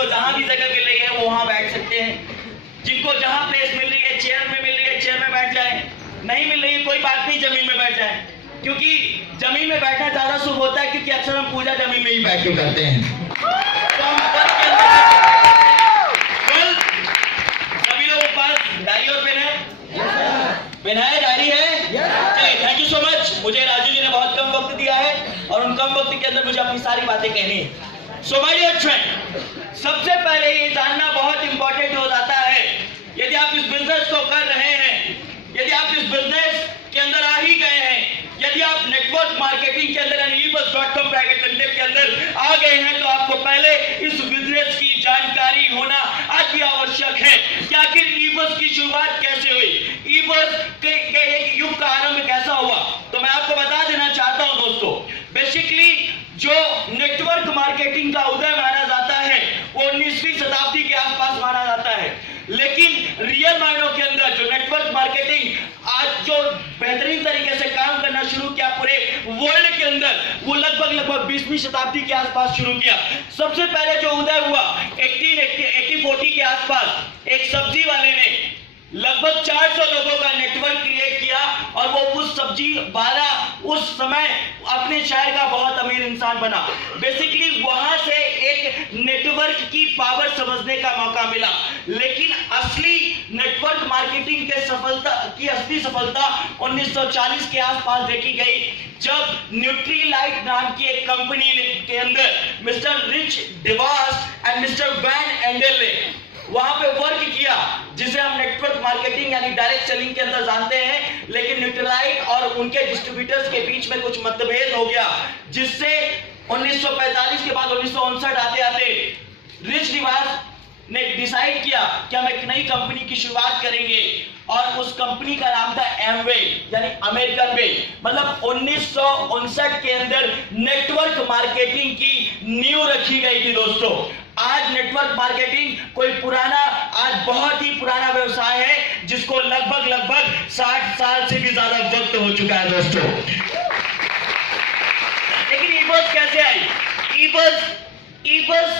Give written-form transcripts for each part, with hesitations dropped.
जिनको जहां भी जगह मिल रही है वो वहां बैठ सकते हैं, जिनको जहां प्लेस मिल रही है, चेयर में मिल रही है चेयर में बैठ जाए, नहीं मिल रही है कोई बात नहीं, जमीन में बैठ जाए, क्योंकि जमीन में बैठना ज्यादा शुभ होता है, क्योंकि अक्सर हम पूजा जमीन में ही बैठ के करते हैं। तो हम वर्क के अंदर कल सभी लोगों के पास डायरी और पेन है? पेन है, डायरी है? चलिए, थैंक यू सो मच। मुझे राजू जी ने बहुत कम वक्त दिया है और उन कम वक्त के अंदर मुझे अपनी सारी बातें कहनी है। सो माय डियर फ्रेंड, सबसे पहले ये जानना बहुत इंपॉर्टेंट हो जाता है, यदि आप इस बिजनेस को कर रहे हैं, यदि आप इस बिजनेस के अंदर आ ही गए हैं, यदि आप नेटवर्क मार्केटिंग के अंदर ebus.com प्राइवेट लिमिटेड के अंदर आ गए हैं, तो आपको पहले इस बिजनेस की जानकारी होना अति आवश्यक है कि आखिर ebus की शुरुआत कैसे हुई, ebus के एक युग का आरंभ कैसा हुआ। तो मैं आपको बता देना चाहता हूं दोस्तों, बेसिकली जो नेटवर्क मार्केटिंग का उदय माना जाता है वो 19वीं शताब्दी के आसपास माना जाता है, लेकिन रियल मायनों के अंदर जो नेटवर्क मार्केटिंग आज जो बेहतरीन तरीके से काम करना शुरू किया पूरे वर्ल्ड के अंदर, वो लगभग 20वीं शताब्दी के आसपास शुरू किया। सबसे पहले जो उदय हुआ 1840 के आसपास एक सब्जी वाले ने लगभग 400 लोगों का नेटवर्क क्रिएट किया और वो उस सब्जी वाला उस समय अपने शहर का बहुत अमीर इंसान बना। बेसिकली वहां से एक नेटवर्क की पावर समझने का मौका मिला, लेकिन असली नेटवर्क मार्केटिंग के सफलता की असली सफलता 1940 के आसपास देखी गई, जब न्यूट्रीलाइट नाम की एक कंपनी के अंदर Mister Rich DeVos and Mister Van Andel ने वहां पे वर्क किया, जिसे हम नेटवर्क मार्केटिंग यानी डायरेक्ट सेलिंग के अंदर जानते हैं। लेकिन न्यूट्रीलाइट और उनके डिस्ट्रीब्यूटर्स के बीच में कुछ मतभेद हो गया, जिससे 1945 के बाद 1959 आते आते रिच डिवास ने डिसाइड किया कि हम एक नई कंपनी की शुरुआत करेंगे, और उस कंपनी का नाम था एमवे यानी अमेरिकन वे। मतलब 1959 के अंदर नेटवर्क मार्केटिंग की नींव रखी गई थी दोस्तों। आज नेटवर्क मार्केटिंग कोई पुराना, आज बहुत ही पुराना व्यवसाय है, जिसको लगभग 60 साल से भी ज्यादा वक्त हो चुका है दोस्तों। लेकिन ebus कैसे आई, ebus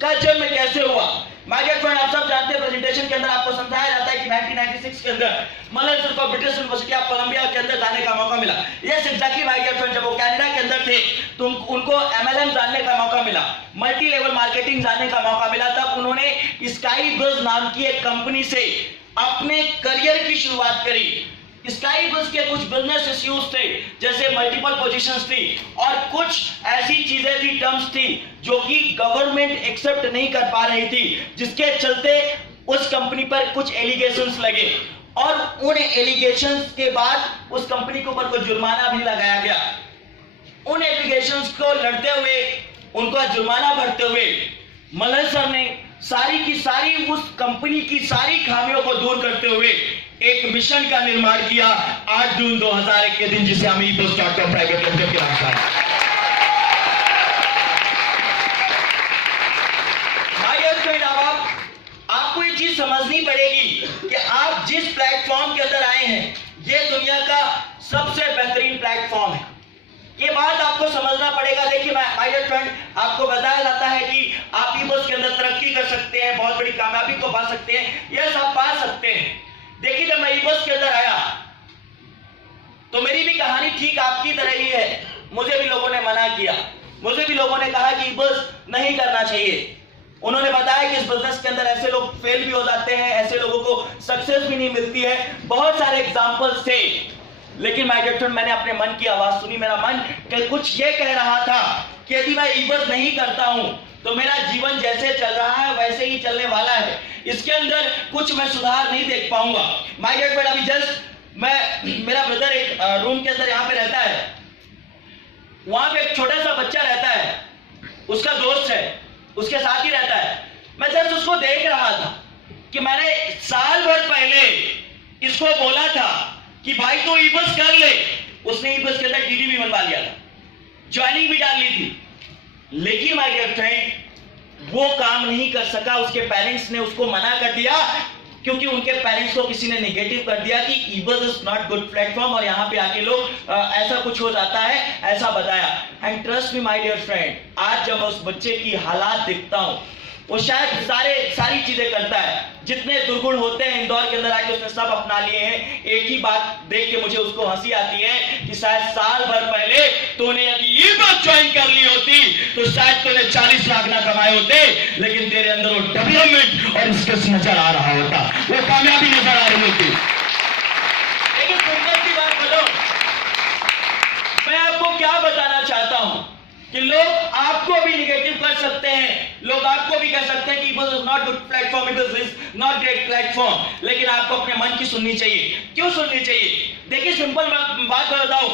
का जन्म कैसे हुआ? माय डियर फ्रेंड, आप सब जानते हैं प्रेजेंटेशन के अंदर आपको समझाया जाता है कि 1996 के अंदर मलय सर को ब्रिटिश यूनिवर्सिटी ऑफ कोलंबिया के अंदर जाने का मौका मिला। Yes exactly my dear friend, जब वो कनाडा के अंदर थे तो उनको MLM जानने का मौका मिला, मल्टी लेवल मार्केटिंग जानने का मौका मिला। तब उन्होंने स्काईबज़ नाम की एक कंपनी से अपने करियर की शुरुआत करी। स्काईबज़ के कुछ बिजनेस इश्यूज थे, जैसे मल्टीपल पोजीशंस थी और कुछ ऐसी चीजें थी, टर्म्स थी जो कि गवर्नमेंट एक्सेप्ट नहीं कर पा रही थी, जिसके चलते उस कंपनी पर कुछ एलिगेशंस लगे और उन एलिगेशंस के बाद उस कंपनी के ऊपर कोई जुर्माना भी लगाया गया। उन एलिगेशंस को लड़ते हुए, उनका जुर्माना भरते हुए मलय सर ने सारी की सारी उस कंपनी की सारी खामियों को दूर करते हुए एक मिशन का निर्माण किया 8 जून 2001 के दिन, जिसे हम ebus.com प्राइवेट लिमिटेड के नाम से आपको ये चीज समझनी पड़ेगी कि आप जिस प्लेटफॉर्म के अंदर आए हैं ये दुनिया का सबसे बेहतरीन प्लेटफॉर्म है। ये बात आपको समझना पड़ेगा। देखिए माय डियर फ्रेंड, आपको बताया जाता है कि आप ebus के अंदर तरक्की कर सकते हैं, बहुत बड़ी कामयाबी को पा सकते हैं। यस, आप पा सकते हैं। देखिए, जब मैं ebus के अंदर आया तो मेरी भी कहानी ठीक आपकी तरह ही है। मुझे भी लोगों ने मना किया, मुझे भी लोगों ने कहा कि ebus नहीं करना चाहिए। उन्होंने बताया कि इस बिजनेस के अंदर ऐसे लोग फेल भी हो जाते हैं, ऐसे लोगों को सक्सेस भी नहीं मिलती है, बहुत सारे एग्जांपल्स थे। लेकिन माय डियर फ्रेंड, मैंने अपने मन की आवाज सुनी। मेरा मन कुछ ये कह रहा था कि यदि मैं ebus नहीं करता हूं तो मेरा जीवन जैसे चल रहा है वैसे ही चलने वाला है, इसके अंदर कुछ मैं सुधार नहीं देख पाऊंगा। माय डियर फ्रेंड, अभी जस्ट मेरा ब्रदर एक रूम के अंदर यहाँ पे रहता है, वहां पे एक छोटा सा बच्चा रहता है, उसका दोस्त है, उसके साथ ही रहता है। मैं जस्ट उसको देख रहा था कि मैंने साल भर पहले इसको बोला था कि भाई तो ebus कर ले। उसने ebus के अंदर DD भी बनवा लिया था, ज्वाइनिंग भी डाल ली थी, लेकिन माय डियर फ्रेंड वो काम नहीं कर सका। उसके पेरेंट्स ने उसको मना कर दिया, क्योंकि उनके पेरेंट्स को किसी ने नेगेटिव कर दिया कि ebus is not good platform और यहाँ पे आके लोग ऐसा कुछ हो जाता है, ऐसा बताया। And trust me my dear friend, आज जब मैं उस बच्चे की हालात देखता हूँ वो शायद सारी चीजें करता है, जितने दुर्गुण होते हैं इंदौर के अंदर आके उसने सब अपना लिए हैं। एक ही बात देख के मुझे उसको हंसी आती है कि शायद साल भर पहले तूने यदि ये बात ज्वाइन कर ली होती तो शायद तूने 40 लाख ना कमाए होते, लेकिन तेरे अंदर वो डेवलपमेंट और स्किल्स नजर आ रहा होता, वो कामयाबी नजर आ रही होती। लेकिन सिंपल सी बात बोलो, मैं आपको क्या बताना चाहता हूं कि लोग आपको भी निगेटिव कर सकते हैं, लोग आपको भी कह सकते हैं कि it was not good platform, it was not great platform, लेकिन आपको अपने मन की सुननी चाहिए। क्यों सुननी चाहिए? देखिए सिंपल बात बताऊं,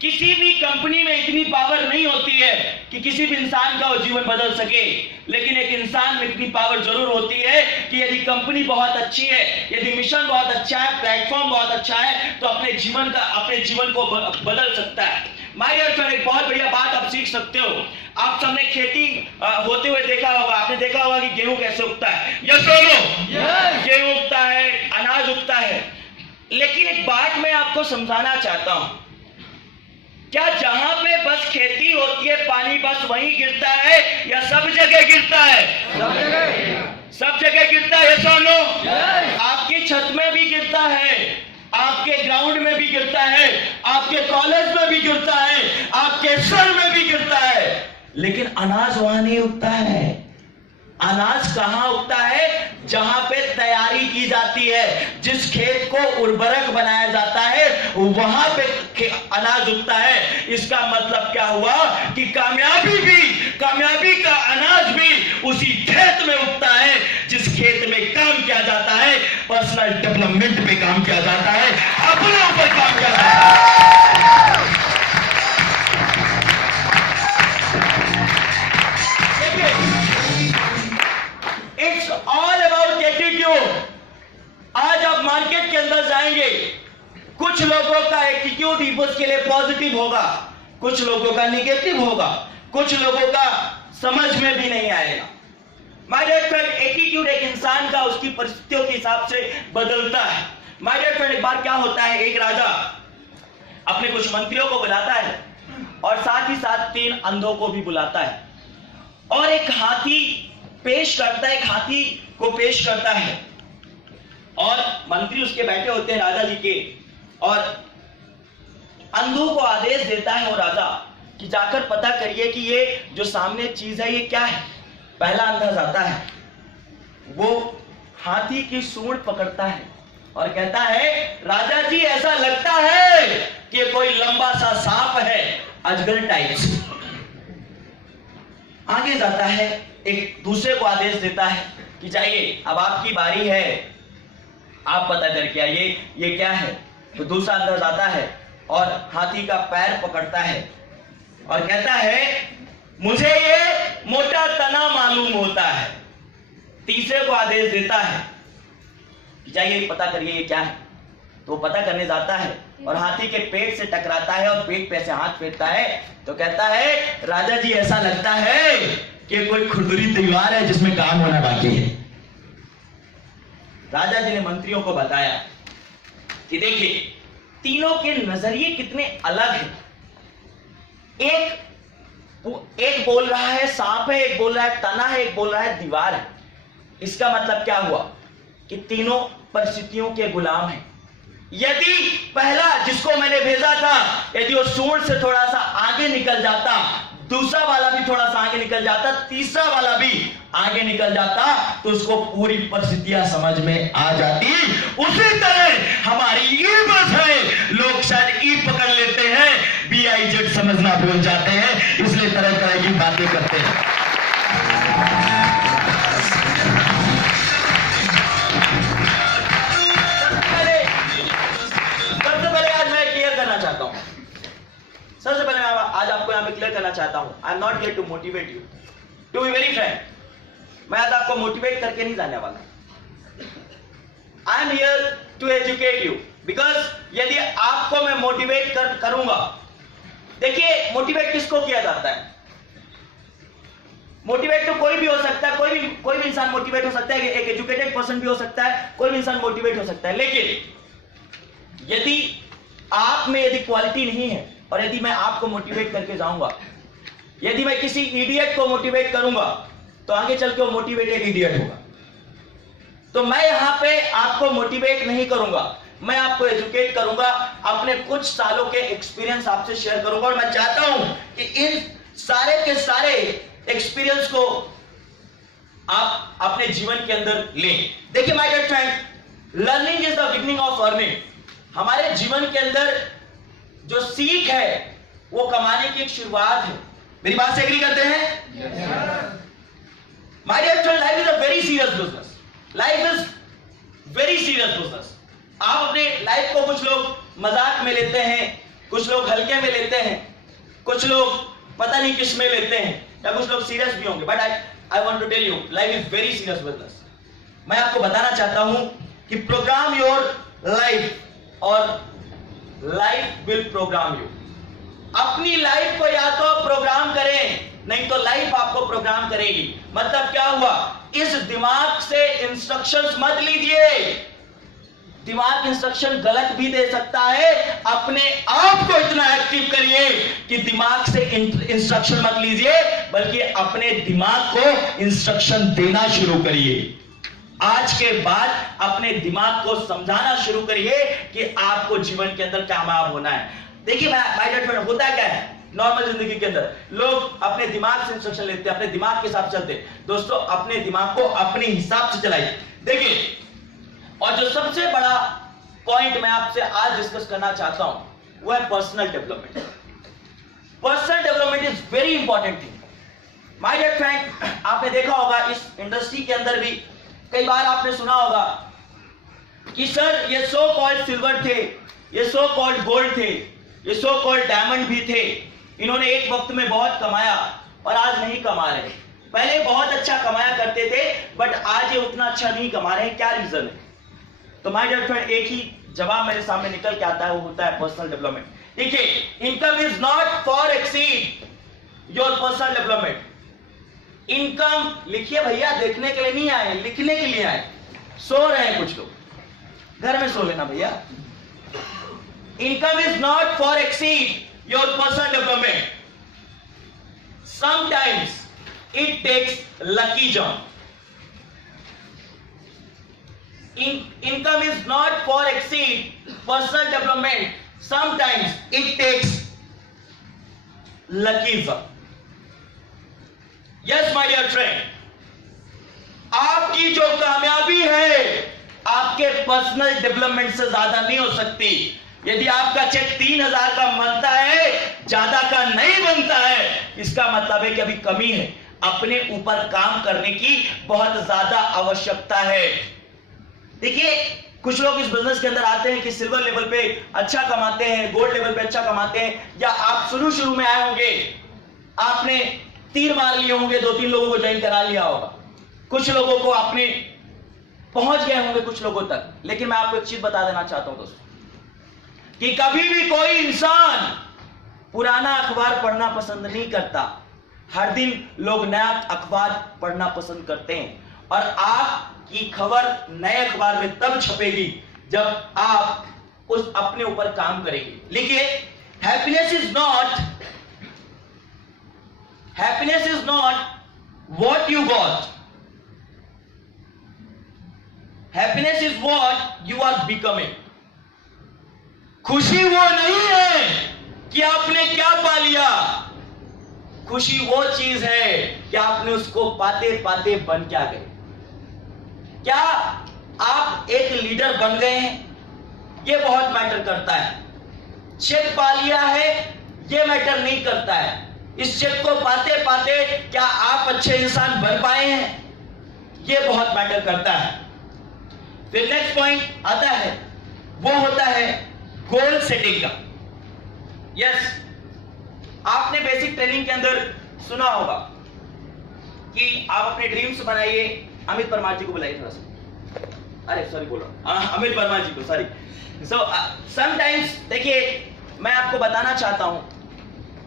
किसी भी कंपनी में इतनी पावर नहीं होती है कि किसी भी इंसान का जीवन बदल सके, लेकिन एक इंसान में इतनी पावर जरूर होती है कि यदि कंपनी बहुत अच्छी है, यदि मिशन बहुत अच्छा है, प्लेटफॉर्म बहुत अच्छा है, तो अपने जीवन को बदल सकता है। माय डियर फ्रेंड, एक बहुत बढ़िया बात आप सीख सकते हो। आप सबने खेती होते हुए देखा होगा, आपने देखा होगा कि गेहूं कैसे उगता है, यस और नो? गेहूं उगता है, अनाज उगता है, लेकिन एक बात मैं आपको समझाना चाहता हूं, क्या जहां पे बस खेती होती है पानी बस वहीं गिरता है या सब जगह गिरता है? सब जगह गिरता है, यस और नो? आपकी छत में भी गिरता है, आपके ग्राउंड में भी गिरता है, आपके कॉलेज में भी गिरता है, आपके सर में भी गिरता है, लेकिन अनाज वहां नहीं उगता है। अनाज कहां उगता है? जहां पे तैयारी की जाती है, जिस खेत को उर्वरक बनाया जाता है वहां पे अनाज उगता है। इसका मतलब क्या हुआ कि कामयाबी का अनाज भी उसी खेत में उगता है जिस खेत में काम किया जाता है, पर्सनल डेवलपमेंट पे काम किया जाता है, अपने ऊपर काम किया जाता है। It's all about attitude. आज आप मार्केट के अंदर जाएंगे, कुछ लोगों का एटीट्यूड उसके लिए पॉजिटिव होगा, कुछ लोगों का नेगेटिव होगा, कुछ लोगों का समझ में भी नहीं आएगा। माय डियर फ्रेंड, एटीट्यूड एक इंसान का उसकी परिस्थितियों के हिसाब से बदलता है। माय डियर फ्रेंड, एक बार क्या होता है, एक राजा अपने कुछ मंत्रियों को बुलाता है और साथ ही साथ 3 अंधों को भी बुलाता है और एक हाथी को पेश करता है और मंत्री उसके बैठे होते हैं राजा जी के, और अंधों को आदेश देता है वो राजा कि जाकर पता करिए कि ये जो सामने चीज है ये क्या है। पहला अंधा जाता है, वो हाथी की सूंड पकड़ता है और कहता है राजा जी ऐसा लगता है कि कोई लंबा सा सांप है, अजगर टाइप्स। आगे जाता है, एक दूसरे को आदेश देता है कि जाइए अब आपकी बारी है, आप पता करके आइए ये क्या है। तो दूसरा अंदर जाता है और हाथी का पैर पकड़ता है और कहता है मुझे ये मोटा तना मालूम होता है। तीसरे को आदेश देता है कि जाइए पता करिए ये क्या है। तो पता करने जाता है और हाथी के पेट से टकराता है और पेट पे से हाथ फेरता है, तो कहता है राजा जी ऐसा लगता है कि कोई खुरदुरी त्योहार है जिसमें काम होना बाकी है। राजा जी ने मंत्रियों को बताया कि देखिए तीनों के नजरिए कितने अलग हैं। एक बोल रहा है सांप है, एक बोल रहा है तना है, एक बोल रहा है दीवार है। इसका मतलब क्या हुआ कि तीनों परिस्थितियों के गुलाम हैं। यदि पहला जिसको मैंने भेजा था यदि वो सूंड से थोड़ा सा आगे निकल जाता, दूसरा वाला भी थोड़ा सा आगे निकल जाता, तीसरा वाला भी आगे निकल जाता, तो उसको पूरी परिस्थितियां समझ में आ जाती। उसी तरह हमारी ई बस है, लोग शायद ई पकड़ लेते हैं, BIZ समझना भूल जाते हैं, इसलिए तरह तरह की बातें करते हैं। सबसे पहले मैं आज आपको यहाँ पे क्लियर करना चाहता हूँ, I am not here to motivate you, to be very frank, मैं आज आपको मोटिवेट करके नहीं जाने वाला, I am here to educate you. Because यदि आपको मैं मोटिवेट करूंगा, देखिए मोटिवेट किसको किया जाता है? मोटिवेट तो कोई भी हो सकता है, कोई भी इंसान मोटिवेट हो सकता है, एक एजुकेटेड पर्सन भी हो सकता है, कोई भी इंसान मोटिवेट हो सकता है। लेकिन यदि आप में यदि क्वालिटी नहीं है और यदि मैं आपको मोटिवेट करके जाऊंगा, यदि मैं किसी इडियट को मोटिवेट करूंगा तो आगे चल के वो मोटिवेटेड इडियट होगा। तो मैं यहां पे आपको मोटिवेट नहीं करूंगा, मैं आपको एजुकेट करूंगा, अपने कुछ सालों के एक्सपीरियंस आपसे शेयर करूंगा। और मैं चाहता हूं कि इन सारे के सारे एक्सपीरियंस को आप अपने जीवन के अंदर लें। देखिए my dear friend, learning is the beginning of earning. हमारे जीवन के अंदर जो सीख है वो कमाने की एक शुरुआत है। मेरी बात से एग्री करते हैं? My dear friend, life is a very serious business. Life is very serious business. आप अपने लाइफ को कुछ लोग मजाक में लेते हैं, कुछ लोग हल्के में लेते हैं, कुछ लोग पता नहीं किस में लेते हैं, या कुछ लोग सीरियस भी होंगे। But I want to tell you, life is very serious business. मैं आपको बताना चाहता हूं कि प्रोग्राम योर लाइफ और लाइफ विल प्रोग्राम यू। अपनी लाइफ को या तो प्रोग्राम करें, नहीं तो लाइफ आपको प्रोग्राम करेगी। मतलब क्या हुआ? इस दिमाग से इंस्ट्रक्शंस मत लीजिए। दिमाग इंस्ट्रक्शन गलत भी दे सकता है। अपने आप को इतना एक्टिव करिए कि दिमाग से इंस्ट्रक्शन मत लीजिए, बल्कि अपने दिमाग को इंस्ट्रक्शन देना शुरू करिए। आज के बाद अपने दिमाग को समझाना शुरू करिए कि आपको जीवन के अंदर कामयाब होना है। देखिए माय डियर फ्रेंड, होता क्या है नॉर्मल जिंदगी के अंदर, लोग अपने दिमाग से इंस्ट्रक्शन लेते हैं, अपने दिमाग के हिसाब से चलते हैं। दोस्तों, अपने दिमाग को अपने हिसाब से चलाइए। देखिए, और जो सबसे बड़ा पॉइंट मैं आपसे आज डिस्कस करना चाहता हूं वो है personal development. Personal development is very important thing. My dear friend, आपने देखा होगा इस इंडस्ट्री के अंदर भी कई बार आपने सुना होगा कि सर ये सो कॉल्ड सिल्वर थे, ये सो कॉल्ड गोल्ड थे, ये सो कॉल्ड डायमंड भी थे, इन्होंने एक वक्त में बहुत कमाया और आज नहीं कमा रहे। पहले बहुत अच्छा कमाया करते थे बट आज ये उतना अच्छा नहीं कमा रहे हैं। क्या रीजन है? तो माय डियर फ्रेंड, एक ही जवाब मेरे सामने निकल के आता है, वो होता है पर्सनल डेवलपमेंट। देखिए, income is not for exceed your personal development. Income लिखिए भैया, देखने के लिए नहीं आए, लिखने के लिए आए। सो रहे हैं कुछ लोग, घर में सो लेना भैया। Income is not for exceed your personal development. Sometimes it takes lucky jump. Income is not for exceed personal development. Sometimes it takes lucky jump. Yes, my dear friend. आपकी जो कामयाबी है आपके पर्सनल डेवलपमेंट से ज्यादा नहीं हो सकती। यदि आपका चेक 3000 का बनता है, ज्यादा का नहीं बनता है, इसका मतलब है कि अभी कमी है। अपने ऊपर काम करने की बहुत ज्यादा आवश्यकता है। देखिए, कुछ लोग इस बिजनेस के अंदर आते हैं कि सिल्वर लेवल पे अच्छा कमाते हैं, गोल्ड लेवल पे अच्छा कमाते हैं, या आप शुरू में आए होंगे, आपने तीर मार लिए होंगे, 2-3 लोगों को ज्वाइन करा लिया होगा, कुछ लोगों को आपने पहुंच गए होंगे कुछ लोगों तक। लेकिन मैं आपको एक चीज बता देना चाहता हूं दोस्तों कि कभी भी कोई इंसान पुराना अखबार पढ़ना पसंद नहीं करता। हर दिन लोग नया अखबार पढ़ना पसंद करते हैं, और आपकी खबर नए अखबार में तब छपेगी जब आप उस अपने ऊपर काम करेंगे। लिखिए, happiness is not what you got, happiness is what you are becoming. खुशी वो नहीं है कि आपने क्या पा लिया, खुशी वो चीज है कि आपने उसको पाते पाते बन क्या गए। क्या आप एक लीडर बन गए हैं, ये बहुत मैटर करता है। चेक पा लिया है, ये मैटर नहीं करता है। इस चेक को पाते पाते क्या आप अच्छे इंसान बन पाए हैं, ये बहुत मैटर करता है। फिर नेक्स्ट पॉइंट आता है, वो होता है गोल सेटिंग का। यस, आपने बेसिक ट्रेनिंग के अंदर सुना होगा कि आप अपने ड्रीम्स बनाइए। अमित परमार जी को बुलाइए थोड़ा सा। अरे सॉरी, बोलो अमित परमार जी को, सॉरी। सो समटाइम्स देखिए, मैं आपको बताना चाहता हूं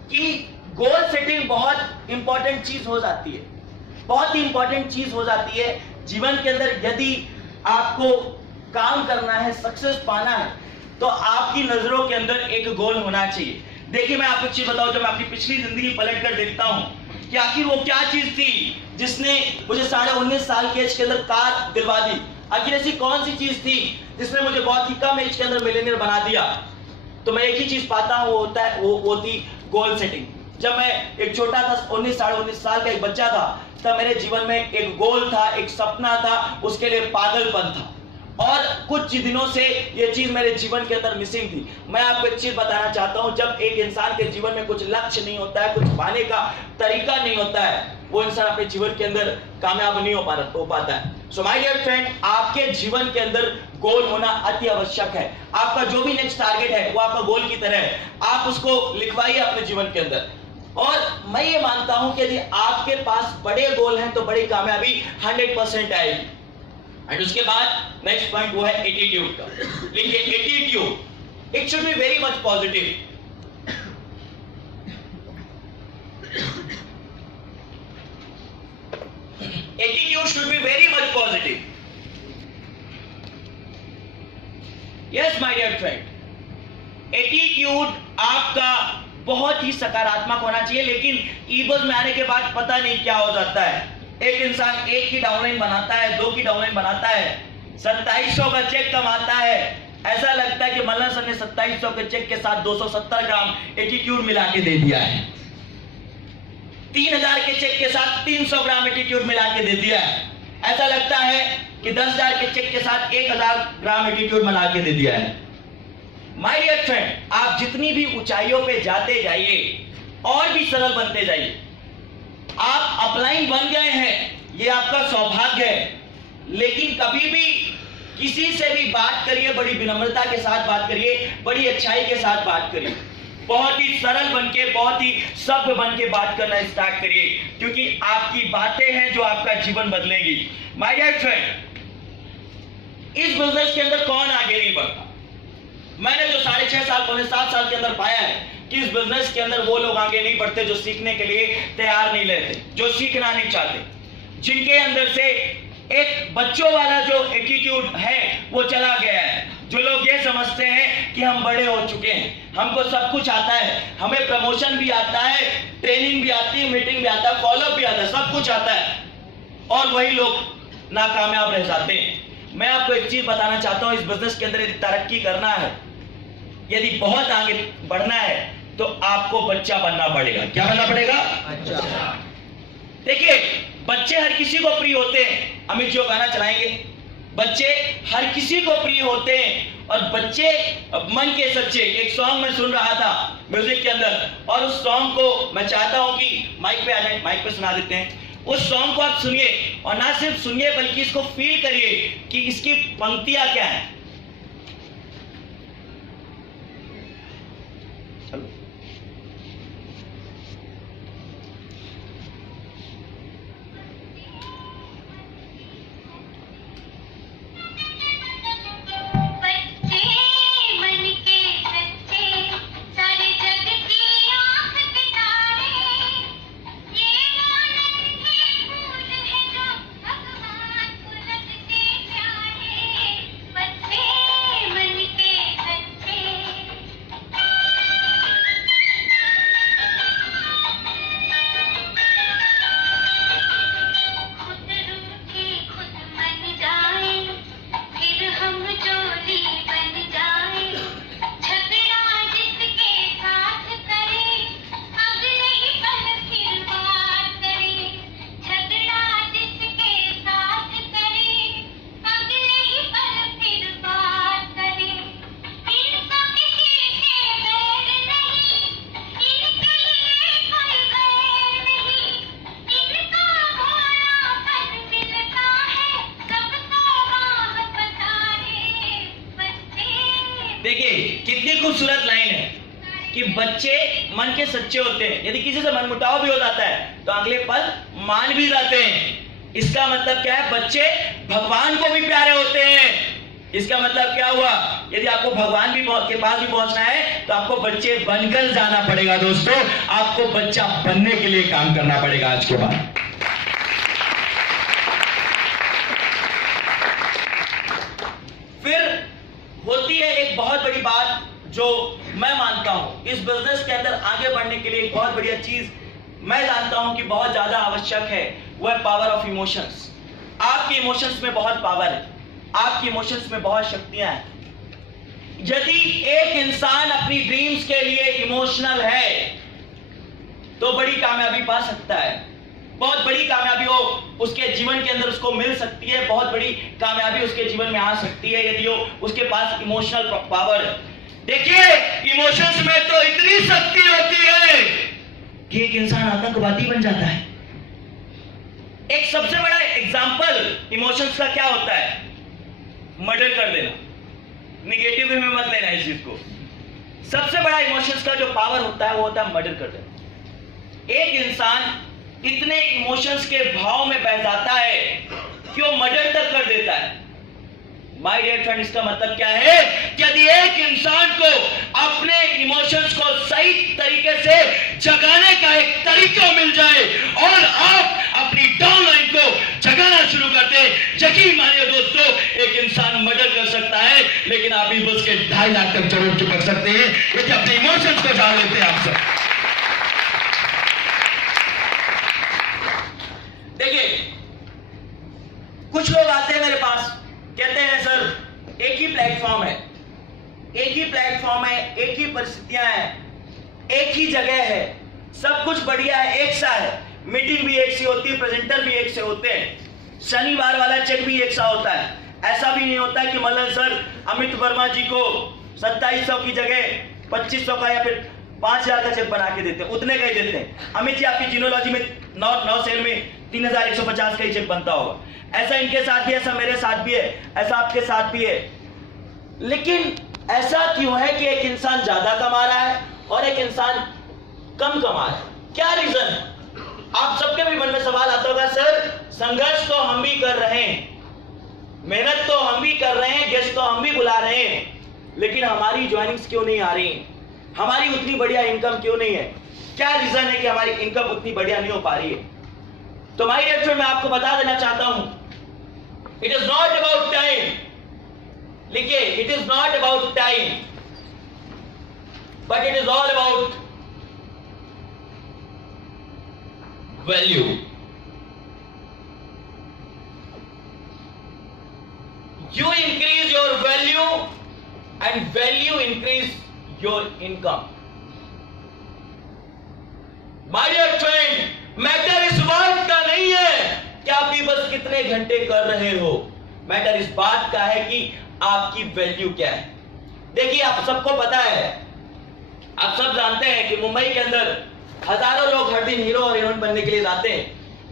कि गोल सेटिंग बहुत इंपॉर्टेंट चीज हो जाती है, बहुत ही इंपॉर्टेंट चीज हो जाती है जीवन के अंदर। यदि आपको काम करना है, सक्सेस पाना है, तो आपकी नजरों के अंदर एक गोल होना चाहिए। देखिए, मैं आपको एक चीज बताऊं, जब मैं अपनी पिछली जिंदगी पलट कर देखता हूं कि आखिर वो क्या चीज थी जिसने मुझे 19.5 साल की एज के अंदर कार दिलवा दी? आखिर ऐसी कौन सी चीज थी जिसने मुझे बहुत ही कम एज के अंदर मिलियनेयर बना दिया? तो मैं एक ही चीज पाता हूं, वो थी गोल सेटिंग। जब मैं एक छोटा था, 19 साल का एक बच्चा था, तब मेरे जीवन में एक गोल था, एक सपना था, उसके लिए पागलपन था। और कुछ दिनों से ये चीज मेरे जीवन के अंदर मिसिंग थी। मैं आपको एक चीज बताना चाहता हूं, जब एक इंसान के जीवन में कुछ लक्ष्य नहीं होता है, कुछ पाने का तरीका नहीं होता है, वो इंसान अपने जीवन के अंदर कामयाब नहीं हो पाता है। सो माय डियर फ्रेंड, आपके जीवन के अंदर गोल होना अति आवश्यक है। आपका जो भी नेक्स्ट टारगेट है वो आपका गोल की तरह है, आप उसको लिखवाइए अपने जीवन के अंदर। और मैं ये मानता हूं कि यदि आपके पास बड़े गोल हैं तो बड़ी कामयाबी 100% आएगी। एंड उसके बाद नेक्स्ट पॉइंट वो है एटीट्यूड का। लिखिए attitude, it should be very much positive. Attitude should be very much positive. Yes my dear friend, attitude आपका बहुत ही सकारात्मक होना चाहिए। लेकिन ईगोज में आने के बाद पता नहीं क्या हो जाता है। एक इंसान 1 की डाउनलाइन बनाता है, 2 की डाउनलाइन बनाता है, 2700 का चेक कमाता है, ऐसा लगता है कि मल्ला सर ने 2700 के चेक के साथ 270 ग्राम एटीट्यूड मिला के दे दिया है। 3000 के चेक के साथ 300 ग्राम एटीट्यूड मिला के दे दिया है। ऐसा लगता है कि 10,000 के चेक के साथ 1000 ग्राम एटीट्यूड मिला के दे दिया है। माय डियर फ्रेंड, आप जितनी भी ऊंचाइयों पे जाते जाइए और भी सरल बनते जाइए। आप अपलाइन बन गए हैं, ये आपका सौभाग्य है। लेकिन कभी भी किसी से भी बात करिए, बड़ी विनम्रता के साथ बात करिए, बड़ी अच्छाई के साथ बात करिए। बहुत ही सरल बनके, बहुत ही सभ्य बनके बात करना स्टार्ट करिए, क्योंकि आपकी बातें हैं जो आपका जीवन बदलेगी। माय डियर फ्रेंड, इस बिजनेस के अंदर कौन आगे नहीं बढ़ता? मैंने जो 6.5 साल, 7 साल के अंदर पाया है कि इस बिजनेस के अंदर वो लोग आगे नहीं बढ़ते जो सीखने के लिए तैयार नहीं रहते, जो सीखना नहीं चाहते, जिनके अंदर से एक बच्चों वाला जो एटीट्यूड है वो चला गया है। जो लोग ये समझते हैं कि हम बड़े हो चुके हैं, हमको सब कुछ आता है, हमें प्रमोशन भी आता है, ट्रेनिंग भी आती है, मीटिंग भी आता है, फॉलोअप भी आता है, सब कुछ आता है, और वही लोग नाकामयाब रह जाते हैं। मैं आपको एक चीज बताना चाहता हूं, इस बिजनेस के अंदर यदि तरक्की करना है, यदि बहुत आगे बढ़ना है, तो आपको बच्चा बनना पड़ेगा। क्या बनना पड़ेगा? अच्छा। देखिए, बच्चे हर किसी को प्रिय होते हैं। अमित जी गाना चलाएंगे। बच्चे हर किसी को प्रिय होते हैं, और बच्चे मन के सच्चे। एक सॉन्ग मैं सुन रहा था म्यूजिक के अंदर, और उस सॉन्ग को मैं चाहता हूं कि माइक पे आ जाए, माइक पे सुना देते हैं। उस सॉन्ग को आप सुनिए, और ना सिर्फ सुनिए बल्कि इसको फील करिए कि इसकी पंक्तियां क्या है। देखिए कितनी खूबसूरत लाइन है कि बच्चे मन के सच्चे होते हैं। यदि किसी से मनमुटाव भी हो जाता है तो अगले पल मान भी जाते हैं। इसका मतलब क्या है? बच्चे भगवान को भी प्यारे होते हैं। इसका मतलब क्या हुआ? यदि आपको भगवान के पास भी पहुंचना है तो आपको बच्चे बनकर जाना पड़ेगा। दोस्तों, आपको बच्चा बनने के लिए काम करना पड़ेगा आज के बाद। फिर होती है एक बहुत बड़ी बात जो मैं मानता हूं इस बिजनेस के अंदर आगे बढ़ने के लिए। एक बहुत बढ़िया चीज मैं जानता हूं कि बहुत ज्यादा आवश्यक है, वो है पावर ऑफ इमोशंस। आपके इमोशंस में बहुत पावर है, आपके इमोशंस में बहुत शक्तियां हैं। यदि एक इंसान अपनी ड्रीम्स के लिए इमोशनल है तो बड़ी कामयाबी पा सकता है, बहुत बड़ी कामयाबी हो उसके जीवन के अंदर उसको मिल सकती है, बहुत बड़ी कामयाबी उसके जीवन में आ सकती है यदि वो उसके पास इमोशनल पावर है। देखिए, इमोशंस में तो इतनी शक्ति होती है कि एक इंसान आतंकवादी बन जाता है। एक सबसे बड़ा एग्जाम्पल इमोशंस का क्या होता है? मर्डर कर देना। निगेटिव वे में मत लेना इस चीज को। सबसे बड़ा इमोशंस का जो पावर होता है वो होता है मर्डर कर देना। एक इंसान इतने इमोशंस के भाव में बह जाता है कि वो मर्डर तक कर देता है। माय डियर फ्रेंड, इसका मतलब क्या है? यदि एक इंसान को अपने इमोशंस को सही तरीके से जगाने का एक तरीका मिल जाए और आप अपनी डाउनलाइन को जगाना शुरू करते, यकीन मानिए दोस्तों, एक इंसान मर्डर कर सकता है लेकिन आप भी बस के 2.5 लाख तक जरूर चिपक सकते हैं यदि अपने इमोशंस को जान लेते हैं आप सब। देखिए, कुछ लोग आते हैं मेरे पास, कहते हैं सर एक ही प्लेटफॉर्म है, एक ही प्लेटफॉर्म है, एक ही परिस्थितियां हैं, एक ही जगह है, सब कुछ बढ़िया है, एक सा है, मीटिंग भी एक सी होती है, प्रेजेंटर भी एक से होते हैं, शनिवार वाला चेक भी एक सा होता है। ऐसा भी नहीं होता कि मल्लन सर अमित वर्मा जी को 2700 की जगह 2500 का या फिर 5000 का चेक बना के देते हैं, उतने का ही देते हैं। अमित जी आपकी जिनोलॉजी में 9 सेल में 3150 का ही चेक बनता होगा। ऐसा इनके साथ भी, ऐसा मेरे साथ भी है, ऐसा आपके साथ भी है। लेकिन ऐसा क्यों है कि एक इंसान ज्यादा कमा रहा है और एक इंसान कम कमा रहा है? क्या रीजन है? आप सबके भी मन में सवाल आता होगा, सर संघर्ष तो हम भी कर रहे हैं, मेहनत तो हम भी कर रहे हैं, गेस्ट तो हम भी बुला रहे हैं, लेकिन हमारी ज्वाइनिंग्स क्यों नहीं आ रही हैं? हमारी उतनी बढ़िया इनकम क्यों नहीं है? क्या रीजन है कि हमारी इनकम उतनी बढ़िया नहीं हो पा रही है? तो माय डियर फ्रेंड, मैं आपको बता देना चाहता हूं, it is not about time. लिखिए, it is not about time, but it is all about value. You increase your value and value increase your income. My dear friend, matter इस बात का नहीं है कि आप भी बस कितने घंटे कर रहे हो, मैटर इस बात का है कि आपकी वैल्यू क्या है। देखिए, आप सबको पता है, आप सब जानते हैं कि मुंबई के अंदर हजारों लोग हर दिन हीरो और हीरोइन बनने के लिए जाते हैं,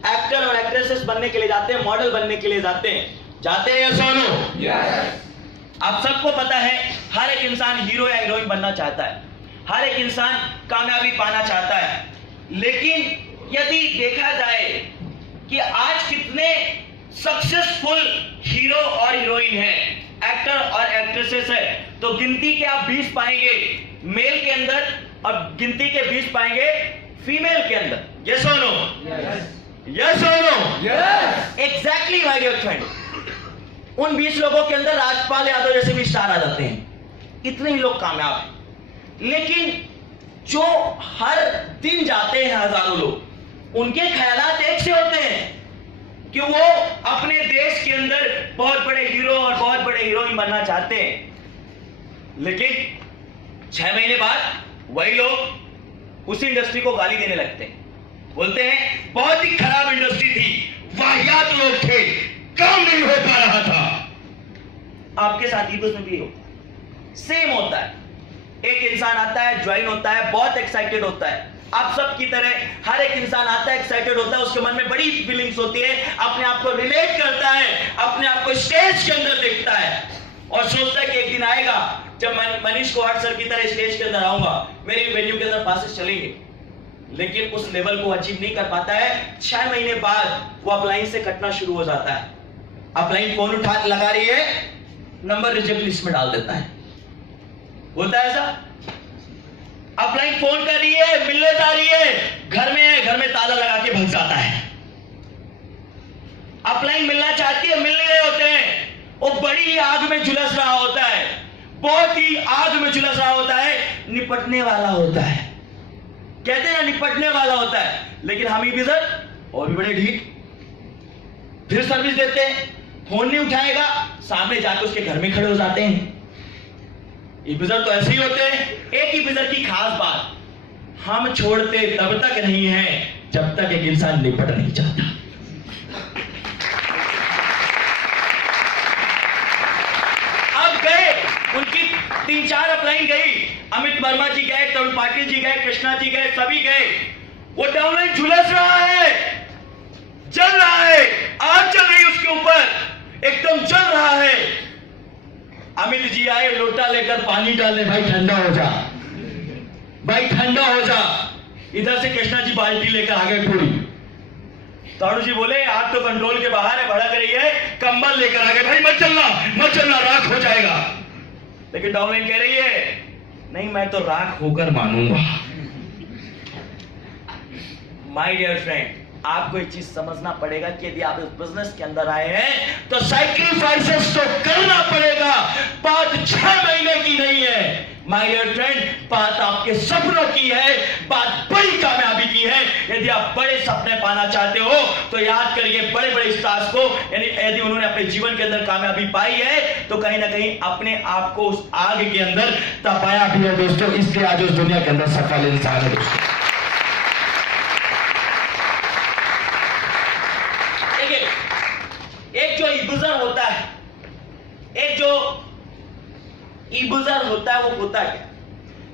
एक्टर और एक्ट्रेसेस बनने के लिए जाते हैं, मॉडल बनने के लिए जाते हैं या सोनू? आप सबको पता है, हर एक इंसान हीरो या हीरोइन बनना चाहता है, हर एक इंसान कामयाबी पाना चाहता है। लेकिन यदि देखा जाए कि आज कितने सक्सेसफुल हीरो और हीरोइन हैं, एक्टर और एक्ट्रेसेस है, तो गिनती के आप 20 पाएंगे मेल के अंदर और गिनती के 20 पाएंगे फीमेल के अंदर। यस और नो? यस और no? Exactly my dear friend. उन 20 लोगों के अंदर राजपाल यादव जैसे भी स्टार आ जाते हैं, इतने ही लोग कामयाब हैं। लेकिन जो हर दिन जाते हैं हजारों लोग, उनके ख्यालात एक से होते हैं कि वो अपने देश के अंदर बहुत बड़े हीरो और बहुत बड़े हीरोइन बनना चाहते हैं। लेकिन 6 महीने बाद वही लोग उसी इंडस्ट्री को गाली देने लगते हैं, बोलते हैं बहुत ही खराब इंडस्ट्री थी, वाहियात लोग थे, काम नहीं हो पा रहा था। आपके साथ ईगोस में भी हो सेम होता है। एक इंसान आता है, ज्वाइन होता है, बहुत एक्साइटेड होता है, आप सब की तरह हर एक इंसान आता है, एक्साइटेड होता है, उसके मन में बड़ी फीलिंग्स होती है, अपने आप को रिलेट करता है, अपने आप को स्टेज के अंदर देखता है और सोचता है कि एक दिन आएगा जब मैं मनीष कुमार सर की तरह स्टेज के अंदर आऊंगा, मेरी वेन्यू के अंदर पासेस चलेंगे। लेकिन उस लेवल को अचीव नहीं कर पाता है। 6 महीने बाद वो अपलाइन से कटना शुरू हो जाता है। अपलाइन फोन उठा लगा रही है, नंबर रिजेक्ट लिस्ट में डाल देता है। बोलता है ऐसा, अपलाइन फोन कर रही है, मिलने जा रही है, घर में है, घर में ताला लगा के भग जाता है। अपलाइन मिलना चाहती है, मिल नहीं रहे होते हैं, वो बड़ी आग में झुलस रहा होता है, बहुत ही आग में झुलस रहा होता है, निपटने वाला होता है, कहते हैं ना निपटने वाला होता है। लेकिन हम ही भी सर और भी बड़े ढीठ, फिर सर्विस देते हैं, फोन नहीं उठाएगा, सामने जाकर उसके घर में खड़े हो जाते हैं। इब्जर तो ऐसे ही होते हैं। एक इब्जर की खास बात, हम छोड़ते तब तक नहीं है जब तक एक इंसान निपट नहीं जाता। अब गए, उनकी 3-4 अपलाइन गई, अमित वर्मा जी गए, तरुण पाटिल जी गए, कृष्णा जी गए, सभी गए। वो डाउनलाइन झुलस रहा है, चल रहा है, आग चल रही उसके ऊपर, एकदम चल रहा है। अमित जी आए, लोटा लेकर पानी डालने, भाई ठंडा हो जा, भाई ठंडा हो जा। इधर से कृष्णा जी बाल्टी लेकर आ गए पूरी। तरुण जी बोले आग तो कंट्रोल के बाहर है, भड़क रही है, कंबल लेकर आ गए, भाई मत चलना, मत चलना, राख हो जाएगा। लेकिन डाउनलाइन कह रही है नहीं, मैं तो राख होकर मानूंगा। माय डियर फ्रेंड, आपको एक चीज समझना पड़ेगा कि यदि आप इस बिजनेस के अंदर आए हैं तो सैक्रिफाइसेस तो करना पड़ेगा। बात 6 महीने की नहीं है माय डियर फ्रेंड, बात आपके सपनों की है, बात बड़ी कामयाबी की है। यदि आप बड़े सपने पाना चाहते हो तो याद करिए बड़े बड़े स्टार्स को, यानी यदि उन्होंने अपने जीवन के अंदर कामयाबी पाई है तो कहीं ना कहीं अपने आप को उस आग के अंदर तपाया भी है दोस्तों, इसलिए आज उस दुनिया के अंदर सफल इंसान है दोस्तों। एक जो इब्जर होता है, एक जो इब्जर होता है वो होता क्या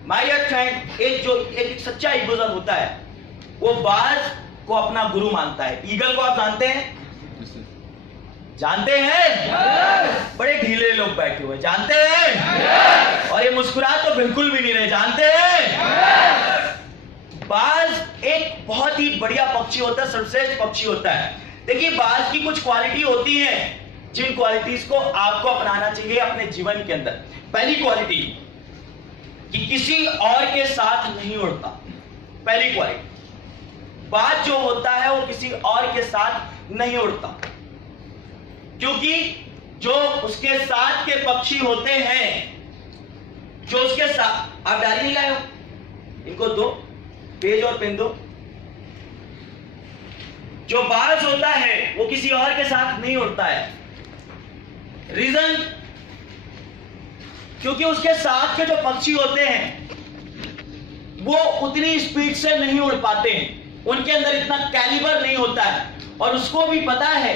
माय डियर फ्रेंड, एक सच्चा इब्जर होता है, वो बाज को अपना गुरु मानता है। ईगल को आप जानते हैं? जानते हैं? yes! बड़े ढीले लोग बैठे हुए, जानते हैं? yes! और ये मुस्कुरा तो बिल्कुल भी नहीं रहे, जानते हैं? yes! बाज एक बहुत ही बढ़िया पक्षी होता है, सर्वश्रेष्ठ पक्षी होता है। देखिए बाज की कुछ क्वालिटी होती हैं जिन क्वालिटीज को आपको अपनाना चाहिए अपने जीवन के अंदर। पहली क्वालिटी कि किसी और के साथ नहीं उड़ता। पहली क्वालिटी, बाज जो होता है वो किसी और के साथ नहीं उड़ता, क्योंकि जो उसके साथ के पक्षी होते हैं, जो उसके साथ, आप डायरी नहीं लाए हो, इनको दो पेज और पेन दो। जो बाज होता है वो किसी और के साथ नहीं उड़ता है। रीजन, क्योंकि उसके साथ के जो पक्षी होते हैं वो उतनी स्पीड से नहीं उड़ पाते हैं, उनके अंदर इतना कैलिबर नहीं होता है। और उसको भी पता है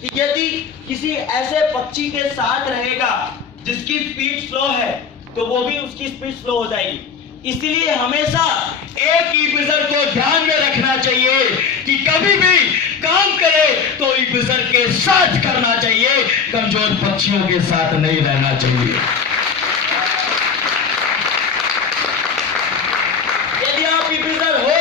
कि यदि किसी ऐसे पक्षी के साथ रहेगा जिसकी स्पीड स्लो है तो वो भी उसकी स्पीड स्लो हो जाएगी। इसलिए हमेशा एक इब्जर को ध्यान में रखना चाहिए कि कभी भी काम करे तो इब्जर के साथ करना चाहिए, कमजोर पक्षियों के साथ नहीं रहना चाहिए। यदि आप इब्जर हो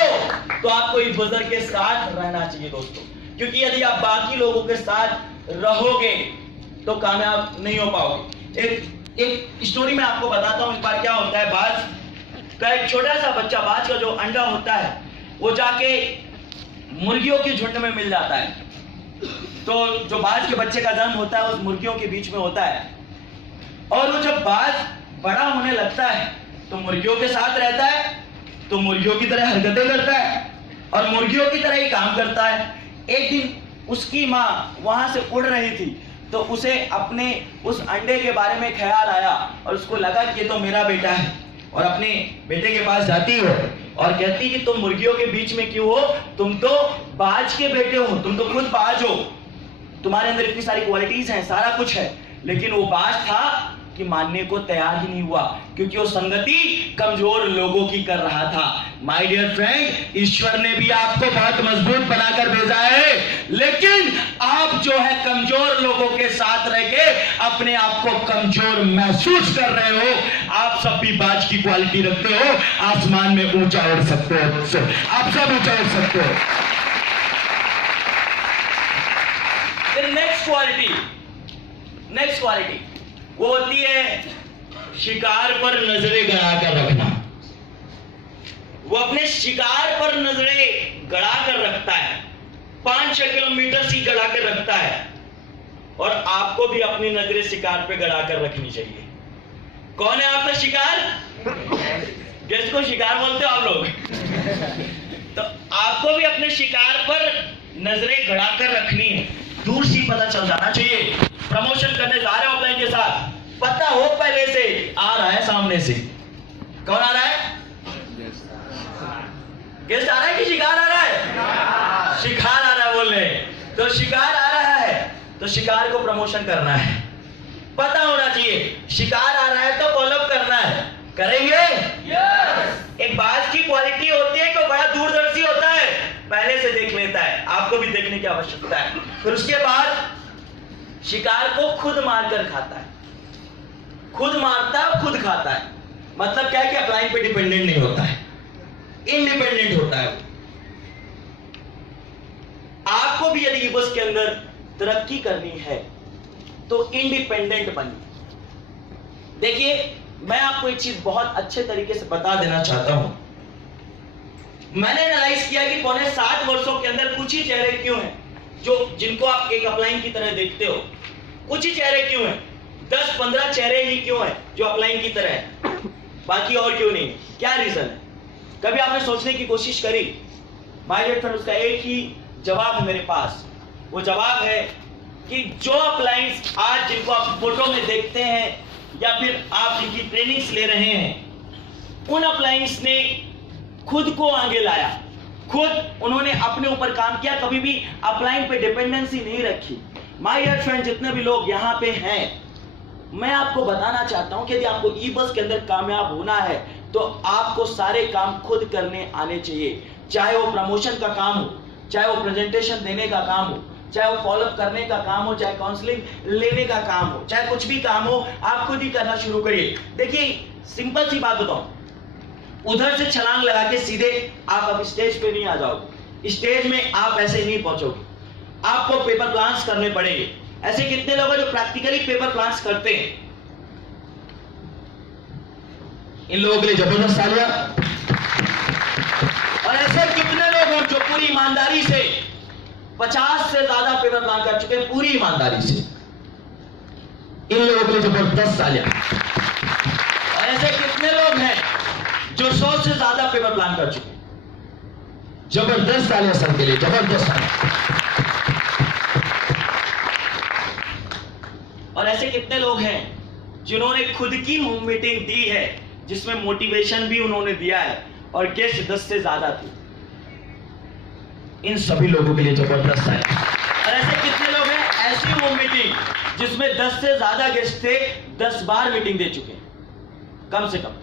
तो आपको इब्जर के साथ रहना चाहिए दोस्तों, क्योंकि यदि आप बाकी लोगों के साथ रहोगे तो कामयाब नहीं हो पाओगे। एक स्टोरी मैं आपको बताता हूं। इस बार क्या होता है, बाज का एक छोटा सा बच्चा, बाज का जो अंडा होता है वो जाके मुर्गियों की झुंड में मिल जाता है। तो जो बाज के बच्चे का जन्म होता है उस मुर्गियों के बीच में होता है, और वो जब बाज बड़ा होने लगता है तो मुर्गियों के साथ रहता है, तो मुर्गियों की तरह हरकतें करता है और मुर्गियों की तरह ही काम करता है। एक दिन उसकी माँ वहां से उड़ रही थी तो उसे अपने उस अंडे के बारे में ख्याल आया और उसको लगा कि ये तो मेरा बेटा है, और अपने बेटे के पास जाती हो और कहती कि तुम मुर्गियों के बीच में क्यों हो, तुम तो बाज के बेटे हो, तुम तो खुद बाज हो, तुम्हारे अंदर इतनी सारी क्वालिटीज हैं, सारा कुछ है। लेकिन वो बाज था कि मानने को तैयार ही नहीं हुआ, क्योंकि वो संगति कमजोर लोगों की कर रहा था। माय डियर फ्रेंड, ईश्वर ने भी आपको बहुत मजबूत बनाकर भेजा है, लेकिन आप जो है कमजोर लोगों के साथ रह के अपने आप को कमजोर महसूस कर रहे हो। आप सब भी बाज की क्वालिटी रखते हो, आसमान में ऊंचा उड़ सकते हो, आप सब ऊंचा उड़ सकते हो। नेक्स्ट क्वालिटी वो होती है शिकार पर नजरें गड़ाकर रखना। वो अपने शिकार पर नजरें गड़ाकर रखता है, 5-6 किलोमीटर से गड़ाकर रखता है, और आपको भी अपनी नजरें शिकार पे गड़ाकर रखनी चाहिए। कौन है आपका शिकार? जिसको शिकार बोलते हो आप लोग। तो आपको भी अपने शिकार पर नजरें गड़ाकर रखनी है। दूर से पता चल जाना चाहिए। प्रमोशन करने जा रहे हो अपलाइन के साथ, पता हो पहले से आ रहा है सामने से। कौन आ रहा है? गेस्ट आ रहा है कि शिकार आ रहा है? शिकार आ रहा है बोल रहे। तो शिकार आ रहा है तो शिकार को प्रमोशन करना है, पता होना चाहिए। शिकार आ रहा है तो फॉलोअप करना है, करेंगे? yes. एक बाज की क्वालिटी होती है कि बड़ा दूरदर्शी होता है, पहले से देख लेता है, आपको भी देखने की आवश्यकता है। फिर उसके बाद शिकार को खुद मारकर खाता है, खुद मारता है खुद खाता है। मतलब क्या है कि अपलाइन पे डिपेंडेंट नहीं होता है, इंडिपेंडेंट होता है। आपको भी यदि ईबस के अंदर तरक्की करनी है तो इंडिपेंडेंट बनिए। देखिए, मैं आपको एक चीज बहुत अच्छे तरीके से बता देना चाहता हूं। मैंने एनालाइज किया कि पौने 60 वर्षों के अंदर कुछ ही चेहरे क्यों हैं जो जिनको आप एक अपलाइन की तरह देखते हो। कुछ ही चेहरे क्यों हैं, 10-15 चेहरे ही क्यों हैं जो अपलाइन की तरह है, बाकी और क्यों नहीं? क्या रीजन है? कभी आपने सोचने की कोशिश करी? माय डियर फ्रेंड, उसका एक ही जवाब है मेरे पास। वो जवाब है कि जो अपलाइंस आज जिनको आप फोटो में देखते हैं या फिर आप जिनकी ट्रेनिंग्स ले रहे हैं, उन अपलाइंस ने खुद को आगे लाया, खुद उन्होंने अपने ऊपर काम किया, कभी भी अपलाइन पे डिपेंडेंसी नहीं रखी। माय डियर फ्रेंड, जितने भी लोग यहाँ पे हैं, मैं आपको बताना चाहता हूं कि यदि आपको ईबस के अंदर कामयाब होना है तो आपको सारे काम खुद करने आने चाहिए। चाहे वो प्रमोशन का काम हो, चाहे वो प्रेजेंटेशन देने का काम हो, चाहे वो फॉलोअप करने का काम हो, चाहे काउंसलिंग लेने का काम हो, चाहे कुछ भी काम हो, आप खुद ही करना शुरू करिए। देखिए, सिंपल सी बात बताऊं, उधर से छलांग लगा के सीधे आप अब स्टेज पे नहीं आ जाओगे। स्टेज में आप ऐसे नहीं पहुंचोगे, आपको पेपर प्लान्स करने पड़ेंगे। ऐसे कितने लोग हैं जो प्रैक्टिकली पेपर प्लान्स करते हैं? इन लोगों के लिए जबरदस्त तालियां। और ऐसे कितने लोग हैं जो पूरी ईमानदारी से 50 से ज्यादा पेपर प्लान कर चुके हैं, पूरी ईमानदारी से? इन लोगों के लिए जबरदस्त तालियां। और ऐसे कितने लोग हैं जो 100 से ज्यादा पेपर प्लान कर चुके हैं? जबरदस्त तालियां सब के लिए, जबरदस्त तालियां। और ऐसे कितने लोग हैं जिन्होंने खुद की होम मीटिंग दी है, जिसमें मोटिवेशन भी उन्होंने दिया है और गेस्ट 10 से ज्यादा थे? इन सभी लोगों के लिए जबरदस्त है। और ऐसे कितने लोग हैं ऐसी होम मीटिंग जिसमें 10 से ज्यादा गेस्ट थे, 10 बार मीटिंग दे चुके हैं कम से कम?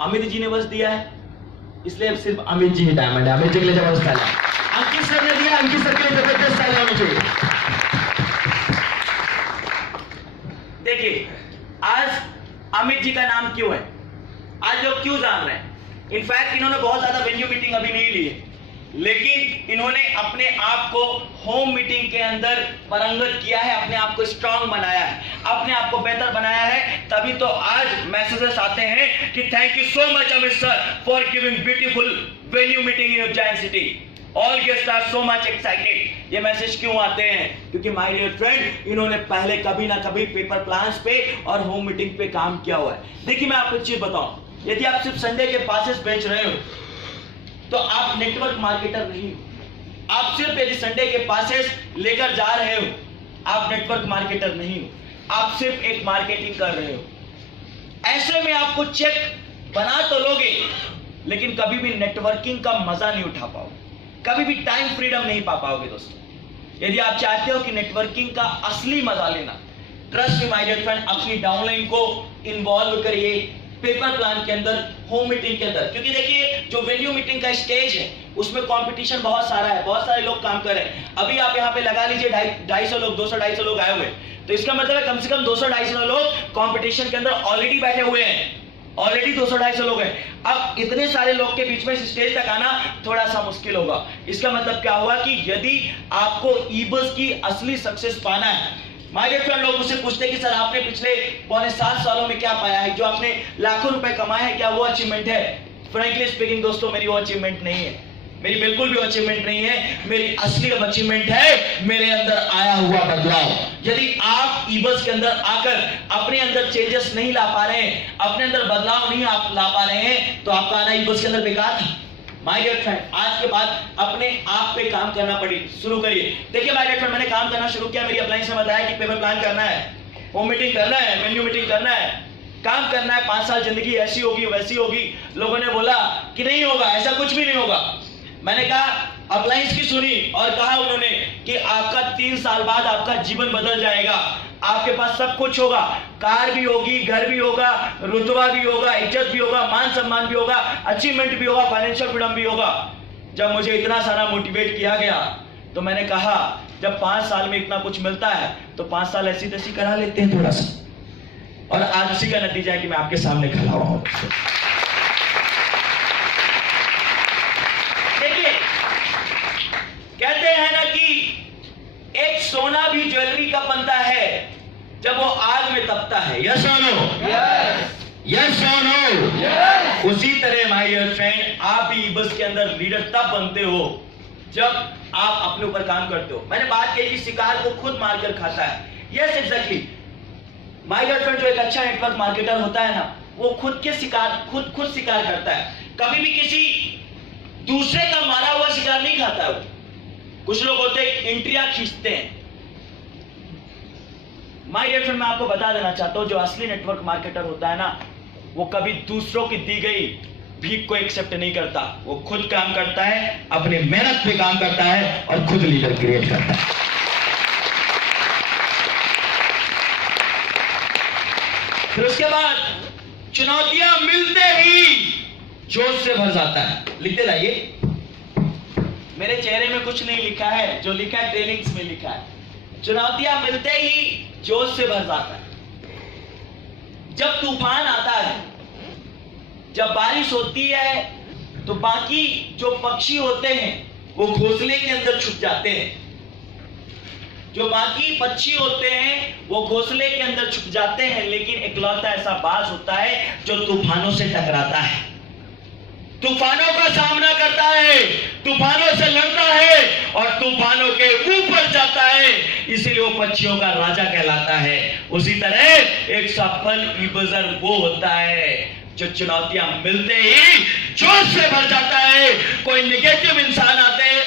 अमित जी ने बस दिया है, इसलिए अब सिर्फ अमित जी ही डायमंड है। अमित जी के लिए जबरदस्त है। अंकित सर ने दिया, अंकित सर के लिए जबरदस्त तालियां होनी चाहिए। देखिए, आज अमित जी का नाम क्यों है, आज लोग क्यों जान रहे हैं? इनफैक्ट इन्होंने बहुत ज्यादा वेन्यू मीटिंग अभी नहीं ली है, लेकिन इन्होंने अपने आप को होम मीटिंग के अंदर पारंगत किया है, अपने आप को स्ट्रांग बनाया है, अपने आप को बेहतर बनाया है। तभी तो आज मैसेजेस आते हैं कि thank you so much Amit sir for giving beautiful venue meeting in Ujjain city, all guests are so much excited. ये मैसेज क्यों आते हैं? क्योंकि माय डियर फ्रेंड, इन्होंने पहले कभी ना कभी पेपर प्लान्स पे और होम मीटिंग पे काम किया हुआ है। देखिए, मैं आपको एक चीज बताऊं, यदि आप सिर्फ संडे के पासेस बेच रहे हो तो आप नेटवर्क मार्केटर नहीं हो। आप सिर्फ यदि संडे के पासेस लेकर जा रहे हो, आप नेटवर्क मार्केटर नहीं हो, आप सिर्फ एक मार्केटिंग कर रहे हो। ऐसे में आपको चेक बना तो लोगे, लेकिन कभी भी नेटवर्किंग का मजा नहीं उठा पाओगे, कभी भी टाइम फ्रीडम नहीं पा पाओगे। दोस्तों, यदि आप चाहते हो कि नेटवर्किंग का असली मजा लेना, trust me my dear friend, अपनी डाउनलाइन को इन्वॉल्व करिए पेपर प्लान के अंदर, होम मीटिंग के अंदर। क्योंकि देखिए, जो वेन्यू मीटिंग का स्टेज है उसमें कंपटीशन बहुत सारा है, बहुत सारे लोग काम कर रहे हैं। अभी आप यहाँ पे लगा लीजिए 250 लोग, 200-250 लोग आए हुए, तो इसका मतलब है कम से कम 200-250 लोग कंपटीशन के अंदर ऑलरेडी बैठे हुए हैं, ऑलरेडी 200-250 लोग हैं। अब इतने सारे लोग के बीच में स्टेज तक आना थोड़ा सा मुश्किल होगा। इसका मतलब क्या हुआ कि यदि आपको ईबस की असली सक्सेस पाना है, माय डियर फ्रेंड, लोग मुझसे पूछते हैं कि सर आपने पिछले पौने 7 सालों में क्या पाया है, जो आपने लाखों रुपए कमाए हैं, क्या वो अचीवमेंट है? फ्रैंकली स्पीकिंग दोस्तों, मेरी वो अचीवमेंट नहीं है, मेरी बिल्कुल भी अचीवमेंट नहीं है। मेरी असली अचीवमेंट है मेरे अंदर आया हुआ बदलाव। यदि आप ईबस के अंदर आकर अपने अंदर चेंजेस नहीं ला पा रहे हैं, अपने अंदर बदलाव नहीं ला पा रहे हैं, तो आपका आना ईबस के अंदर बेकार था। माय डियर फ्रेंड, आज के बाद अपने आप पे काम करना शुरू करिए। देखिए माय डियर फ्रेंड, मैंने काम करना शुरू किया, मेरी अपलाइन से बताया कि पेपर प्लान करना है, होम मीटिंग करना है, मेन्यू मीटिंग करना है, काम करना है, 5 साल जिंदगी ऐसी होगी वैसी होगी। लोगों ने बोला कि नहीं होगा, ऐसा कुछ भी नहीं होगा। मैंने कहा, अपलाइंस की सुनी और कहा उन्होंने कि आपका 3 साल बाद आपका जीवन बदल जाएगा, आपके पास सब कुछ होगा, कार भी होगी, घर भी होगा, रुतबा भी होगा, इज्जत भी होगा, मान सम्मान भी होगा, अचीवमेंट भी होगा, फाइनेंशियल फ्रीडम भी होगा। जब मुझे इतना सारा मोटिवेट किया गया तो मैंने कहा, जब 5 साल में इतना कुछ मिलता है तो 5 साल ऐसी तैसी करा लेते हैं थोड़ा सा, और आज उसी का नतीजा है कि मैं आपके सामने खड़ा हुआ हूं। देखिए, कहते हैं ना कि एक सोना भी ज्वेलरी का बनता है जब वो आग में तपता है। यस और नो? यस और नो? उसी तरह माय डियर फ्रेंड, आप भी बस के अंदर लीडर तब बनते हो जब आप अपने ऊपर काम करते हो। मैंने बात कही कि शिकार को खुद मारकर खाता है। Yes exactly my dear friend, जो एक अच्छा नेटवर्क मार्केटर होता है ना, वो खुद शिकार करता है, कभी भी किसी दूसरे का मारा हुआ शिकार नहीं खाता है। कुछ लोग होते हैं एंट्रियां खींचते हैं। माय डियर फ्रेंड, मैं आपको बता देना चाहता हूं, जो असली नेटवर्क मार्केटर होता है ना, वो कभी दूसरों की दी गई भीख को एक्सेप्ट नहीं करता। वो खुद काम करता है, अपने मेहनत पे काम करता है और खुद लीडर क्रिएट करता है। फिर उसके बाद चुनौतियां मिलते ही जोश से भर जाता है। लिखते जाइए, मेरे चेहरे में कुछ नहीं लिखा है, जो लिखा है ट्रेनिंग्स में लिखा है। चुनौतियां मिलते ही जोश से भर जाता है। जब तूफान आता है, जब बारिश होती है, तो बाकी जो पक्षी होते हैं वो घोंसले के अंदर छुप जाते हैं। जो बाकी पक्षी होते हैं वो घोंसले के अंदर छुप जाते हैं, लेकिन इकलौता ऐसा बाज होता है जो तूफानों से टकराता है, तूफानों का सामना करता है, तूफानों से लड़ता है और तूफानों के ऊपर जाता है, इसीलिए वो पक्षियों का राजा कहलाता है। उसी तरह एक सफल ईबजर वो होता है जो चुनौतियां मिलते ही जोश से भर जाता है। कोई नेगेटिव इंसान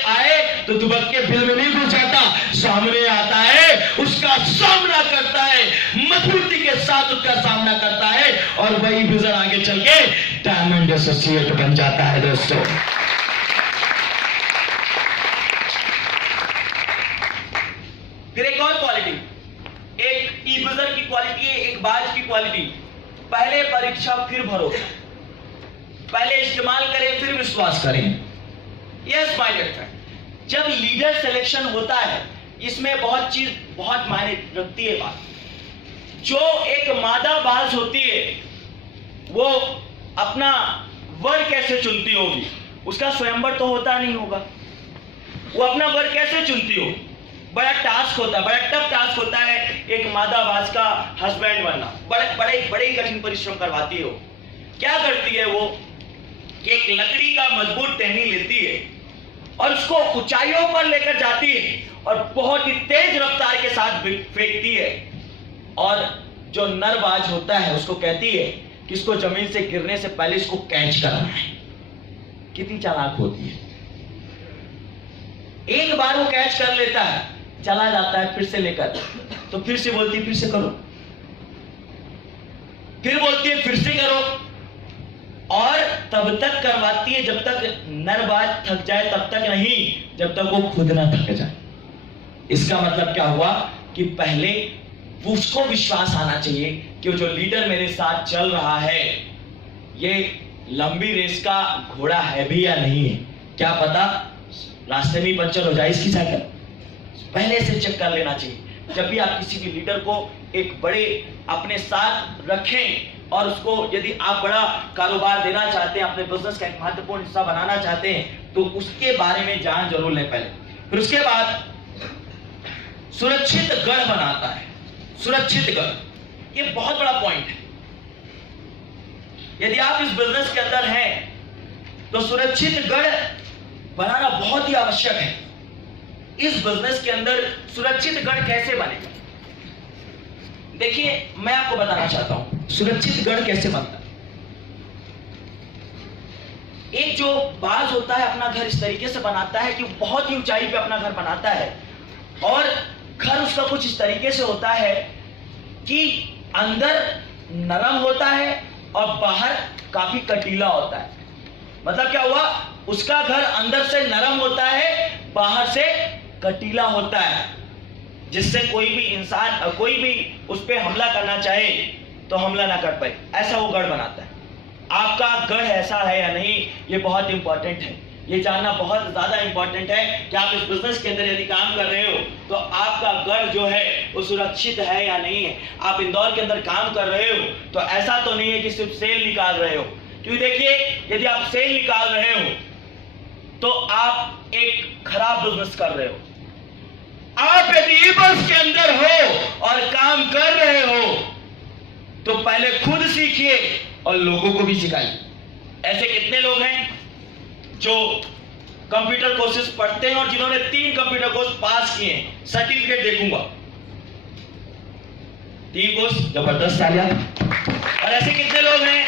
आए तो दुबक के बिल में नहीं घुस जाता, सामने आता है, उसका सामना करता है, मजबूती के साथ उसका सामना करता है, और वही ईबजर आगे चल के डायमंड एसोसिएट बन जाता है। दोस्तों, फिर एक और क्वालिटी, एक ईबजर की क्वालिटी है, एक बाज की क्वालिटी। पहले परीक्षा फिर भरोसा, पहले इस्तेमाल करें फिर विश्वास करें। यस माय डियर फ्रेंड, जब लीडर सिलेक्शन होता है, इसमें बहुत मायने रखती है बात। जो एक मादा बाज होती है वो अपना वर कैसे चुनती होगी, उसका स्वयंवर तो होता नहीं होगा, वो अपना वर कैसे चुनती हो, बड़ा टास्क होता है, बड़ा टफ टास्क होता है एक मादाबाज का हस्बैंड बनना, बड़े कठिन परिश्रम करवाती है। वो क्या करती है, वो एक लकड़ी का मजबूत टहनी लेती है और उसको ऊंचाइयों पर लेकर जाती है और बहुत ही तेज रफ्तार के साथ फेंकती है, और जो नरबाज होता है उसको कहती है कि इसको जमीन से गिरने से पहले इसको कैच करना है। कितनी चालाक होती है। एक बार वो कैच कर लेता है, चला जाता है फिर से लेकर, तो फिर से बोलती है फिर से करो, फिर बोलती है फिर से करो, और तब तक करवाती है जब तक नरबाज थक जाए, तब तक नहीं जब तक वो खुद ना थक जाए। इसका मतलब क्या हुआ कि पहले उसको विश्वास आना चाहिए कि जो लीडर मेरे साथ चल रहा है ये लंबी रेस का घोड़ा है भी या नहीं है, क्या पता रास्ते में पंचर हो जाए इसकी साइकिल, पहले से चेक कर लेना चाहिए। जब भी आप किसी भी लीडर को एक बड़े अपने साथ रखें और उसको यदि आप बड़ा कारोबार देना चाहते हैं, अपने बिजनेस का एक महत्वपूर्ण हिस्सा बनाना चाहते हैं, तो उसके बारे में जान जरूर लें पहले। फिर उसके बाद सुरक्षित गढ़ बनाता है। सुरक्षित गढ़, ये बहुत बड़ा पॉइंट है। यदि आप इस बिजनेस के अंदर हैं तो सुरक्षित गढ़ बनाना बहुत ही आवश्यक है। इस बिजनेस के अंदर सुरक्षित गढ़ कैसे बनेगा, देखिए मैं आपको बताना चाहता हूं सुरक्षित गढ़ कैसे बनता है। एक जो बाज होता है अपना घर इस तरीके से बनाता है कि बहुत ही ऊंचाई पे अपना घर बनाता है, और घर उसका कुछ इस तरीके से होता है कि अंदर नरम होता है और बाहर काफी कटीला होता है। मतलब क्या हुआ, उसका घर अंदर से नरम होता है, बाहर से कटीला होता है, जिससे कोई भी इंसान कोई भी उस पर हमला करना चाहे तो हमला ना कर पाए, ऐसा वो गढ़ बनाता है। आपका गढ़ ऐसा है या नहीं, ये बहुत इंपॉर्टेंट है। ये जानना बहुत ज्यादा इंपॉर्टेंट है कि आप इस बिजनेस के अंदर यदि काम कर रहे हो तो आपका गढ़ जो है वो सुरक्षित है या नहीं है। आप इंदौर के अंदर काम कर रहे हो तो ऐसा तो नहीं है कि सिर्फ सेल निकाल रहे हो, क्योंकि देखिए यदि आप सेल निकाल रहे हो तो आप एक खराब बिजनेस कर रहे हो। आप यदि ई-बस के अंदर हो और काम कर रहे हो तो पहले खुद सीखिए और लोगों को भी सिखाइए। ऐसे कितने लोग हैं जो कंप्यूटर कोर्सेज पढ़ते हैं और जिन्होंने 3 कंप्यूटर कोर्स पास किए हैं, सर्टिफिकेट देखूंगा, 3 कोर्स, जबरदस्त तालियां। और ऐसे कितने लोग हैं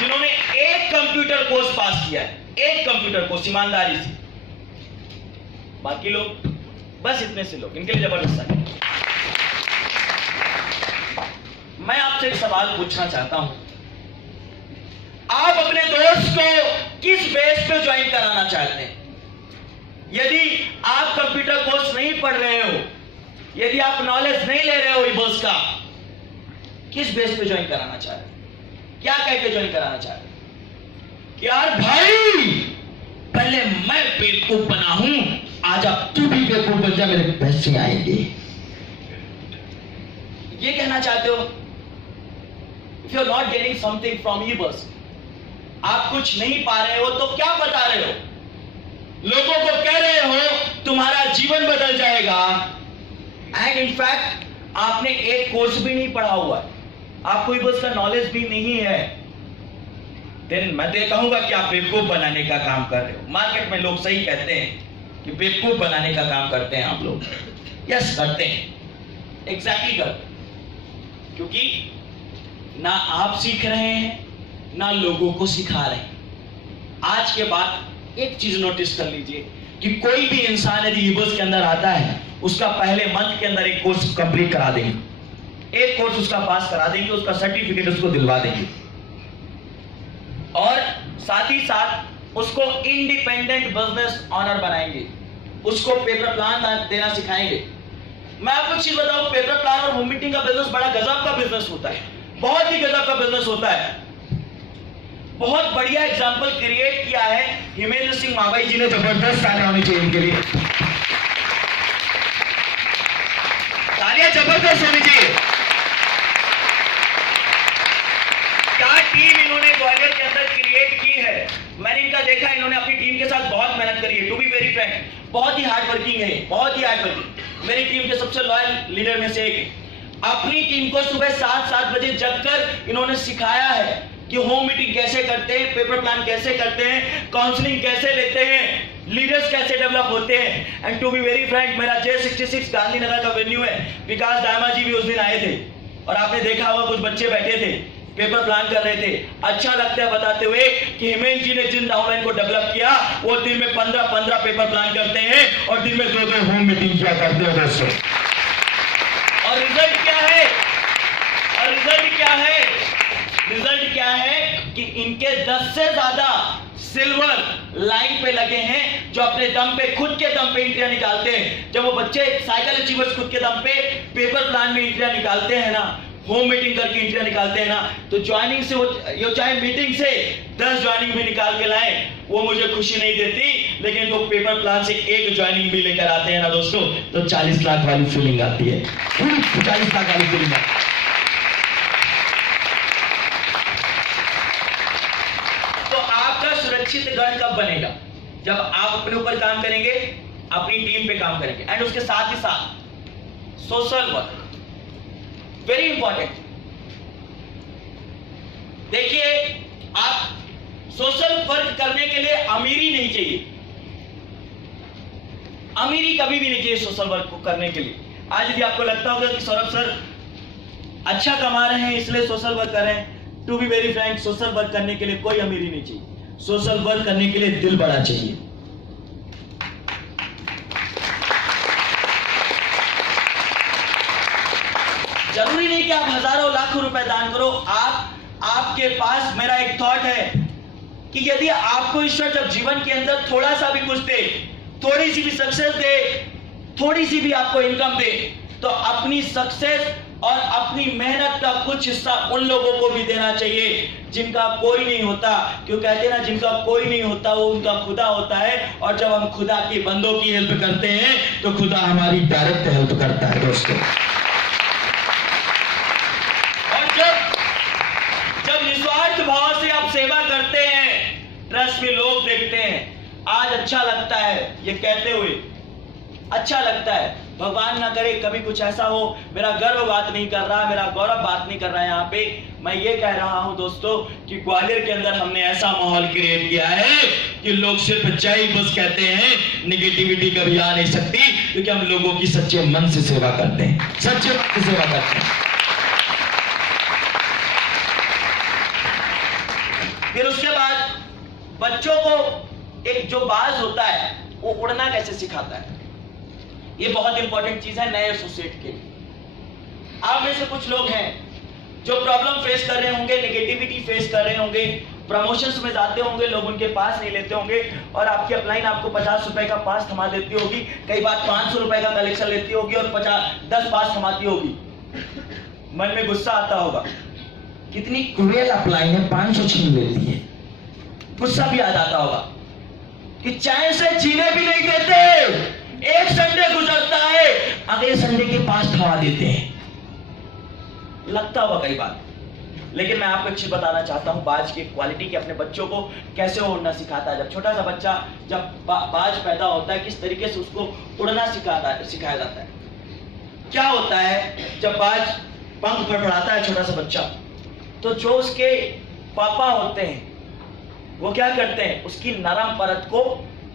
जिन्होंने 1 कंप्यूटर कोर्स पास किया है, 1 कंप्यूटर कोर्स ईमानदारी से। बाकी लोग बस इतने से लोग, इनके लिए जबरदस्त तालियां। मैं आपसे एक सवाल पूछना चाहता हूं, आप अपने दोस्त को किस बेस पे ज्वाइन कराना चाहते हैं? यदि आप कंप्यूटर कोर्स नहीं पढ़ रहे हो, यदि आप नॉलेज नहीं ले रहे हो ई-बस का, किस बेस पे ज्वाइन कराना चाह रहे हैं? क्या कह के ज्वाइन कराना चाह रहे हैं? यार भाई पहले मैं बेवकूफ बना हूं, आज आप तू भी बेवकूफ बन जा, मेरे पैसे आएंगे, ये कहना चाहते हो? If you are not getting something from e-bus, आप कुछ नहीं पा रहे हो तो क्या बता रहे हो? लोगों को कह रहे हो तुम्हारा जीवन बदल जाएगा, एंड इनफैक्ट आपने एक कोर्स भी नहीं पढ़ा हुआ है, आपको ई-बस का नॉलेज भी नहीं है, देन मैं तो कहूंगा कि आप बेवकूफ बनाने का काम कर रहे हो। मार्केट में लोग सही कहते हैं कि बेवकूफ बनाने का काम करते हैं आप लोग। यस, करते हैं, एग्जैक्टली करते हैं, क्योंकि ना आप सीख रहे हैं ना लोगों को सिखा रहे हैं। आज के बाद एक चीज नोटिस कर लीजिए कि कोई भी इंसान यदि ई-बस के अंदर आता है, उसका पहले मंथ के अंदर एक कोर्स कंप्लीट करा देंगे, एक कोर्स उसका पास करा देंगे, उसका सर्टिफिकेट उसको दिलवा देंगे, और साथ ही साथ उसको इंडिपेंडेंट बिजनेस ऑनर बनाएंगे, उसको पेपर प्लान देना सिखाएंगे। मैं आपको एक चीज बताऊं, पेपर प्लान और होम मीटिंग का बिजनेस बड़ा गजब का बिजनेस होता है, बहुत ही गजब का बिजनेस होता है। बहुत बढ़िया एग्जांपल क्रिएट किया है हिमेंद्र सिंह मावई जी ने, जबरदस्त तालियां होनी चाहिए इनके लिए, तालियां जबरदस्त होनी चाहिए। क्या टीम इन्होंने ग्वालियर के अंदर क्रिएट की है, मैंने इनका देखा, इन्होंने अपनी टीम के साथ बहुत मेहनत करी है। टू बी वेरी फ्रैंक, बहुत ही हार्ड वर्किंग है, बहुत ही हार्ड वर्किंग, मेरी टीम के सबसे लॉयल लीडर में से एक है। अपनी टीम को सुबह 7 बजे जगकर इन्होंने सिखाया है कि होम मीटिंग कैसे करते हैं, पेपर प्लान कैसे करते हैं, काउंसलिंग कैसे लेते हैं, लीडर्स कैसे डेवलप होते हैं। And to be very frank, मेरा J66 गांधीनगर का वेन्यू है, विकास दामा जी भी उस दिन आए थे और आपने देखा होगा कुछ बच्चे बैठे थे, पेपर प्लान कर रहे थे। अच्छा लगता है बताते हुए कि हेमंत जी ने जिन डाउनलाइन को डेवलप किया, वो दिन में 15 पेपर प्लान करते हैं और दिन में 2 होम मीटिंग किया करते हैं दोस्तों। और रिजल्ट क्या है? रिजल्ट क्या है कि इनके 10 से ज्यादा सिल्वर लाइन पे लगे हैं, जो अपने दम पे, खुद के दम पे एंट्रियां निकालते हैं। जब वो बच्चे साइकिल अचीवर्स खुद के दम पे पेपर प्लान में एंट्रियां निकालते हैं ना, होम मीटिंग करके एंट्रियां निकालते हैं ना, तो ज्वाइनिंग से वो चाहे मीटिंग से 10 ज्वाइनिंग भी निकाल के लाए, वो मुझे खुशी नहीं देती, लेकिन वो पेपर प्लान से 1 ज्वाइनिंग भी लेकर आते हैं ना दोस्तों, तो 40 लाख वाली फीलिंग आती है, 40 लाख वाली फीलिंग आती है। सुरक्षित गढ़ कब बनेगा? जब आप अपने ऊपर काम करेंगे, अपनी टीम पे काम करेंगे, एंड उसके साथ ही साथ सोशल वर्क, वेरी इंपॉर्टेंट। देखिए, आप सोशल वर्क करने के लिए अमीरी नहीं चाहिए, अमीरी कभी भी नहीं चाहिए सोशल वर्क को करने के लिए। आज यदि आपको लगता होगा कि सौरभ सर अच्छा कमा रहे हैं इसलिए सोशल वर्क कर रहे हैं, to be very frank, social work करने के लिए कोई अमीरी नहीं चाहिए। सोशल वर्क करने के लिए दिल बड़ा चाहिए। जरूरी नहीं कि आप हजारों लाखों रुपए दान करो। आपके पास मेरा एक थॉट है कि यदि आपको ईश्वर जब जीवन के अंदर थोड़ा सा भी कुछ दे, थोड़ी सी भी सक्सेस दे, थोड़ी सी भी आपको इनकम दे, तो अपनी सक्सेस और अपनी मेहनत का कुछ हिस्सा उन लोगों को भी देना चाहिए जिनका कोई नहीं होता। क्यों कहते हैं ना, जिनका कोई नहीं होता वो उनका खुदा होता है। और जब हम खुदा के बंदों की हेल्प करते हैं तो खुदा हमारी डायरेक्ट हेल्प करता है दोस्तों। और जब निस्वार्थ भाव से आप सेवा करते हैं, ट्रस्ट में लोग देखते हैं, आज अच्छा लगता है ये कहते हुए, अच्छा लगता है। भगवान ना करे कभी कुछ ऐसा हो, मेरा गर्व बात नहीं कर रहा, मेरा गौरव बात नहीं कर रहा है। यहाँ पे मैं ये कह रहा हूं दोस्तों कि ग्वालियर के अंदर हमने ऐसा माहौल क्रिएट किया है कि लोग सिर्फ जय बस कहते हैं, निगेटिविटी कभी आ नहीं सकती, क्योंकि हम लोगों की सच्चे मन से सेवा करते हैं, सच्चे मन से सेवा करते हैं। फिर उसके बाद बच्चों को एक जो बाज होता है वो उड़ना कैसे सिखाता है, ये बहुत इंपॉर्टेंट चीज है नए एसोसिएट के लिए। आप में से कुछ लोग हैं जो प्रॉब्लम फेस कर रहे होंगे, नेगेटिविटी फेस कर रहे होंगे, प्रमोशंस में जाते होंगे, लोग उनके पास नहीं लेते होंगे और आपकी अपलाइन आपको 50 रुपए का पास थमा देती होगी, कई बार 500 रुपए का कलेक्शन लेती होगी और 10 पास थमाती होगी। मन में गुस्सा आता होगा, कितनी क्रूएल अपलाइन है, 500 छीन लेती है। गुस्सा भी आ जाता होगा कि चैन से जीने भी नहीं देते, एक संडे गुजरता है अगले संडे के पास थमा देते हैं, लगता होगा कई बार। लेकिन मैं आपको एक चीज बताना चाहता हूं, बाज की क्वालिटी के अपने बच्चों को कैसे उड़ना सिखाता है। जब छोटा सा बच्चा जब बाज पैदा होता है, किस तरीके से उसको उड़ना सिखाया जाता है। क्या होता है, जब बाज पंख फड़फड़ाता है छोटा सा बच्चा, तो जो उसके पापा होते हैं वो क्या करते हैं, उसकी नरम परत को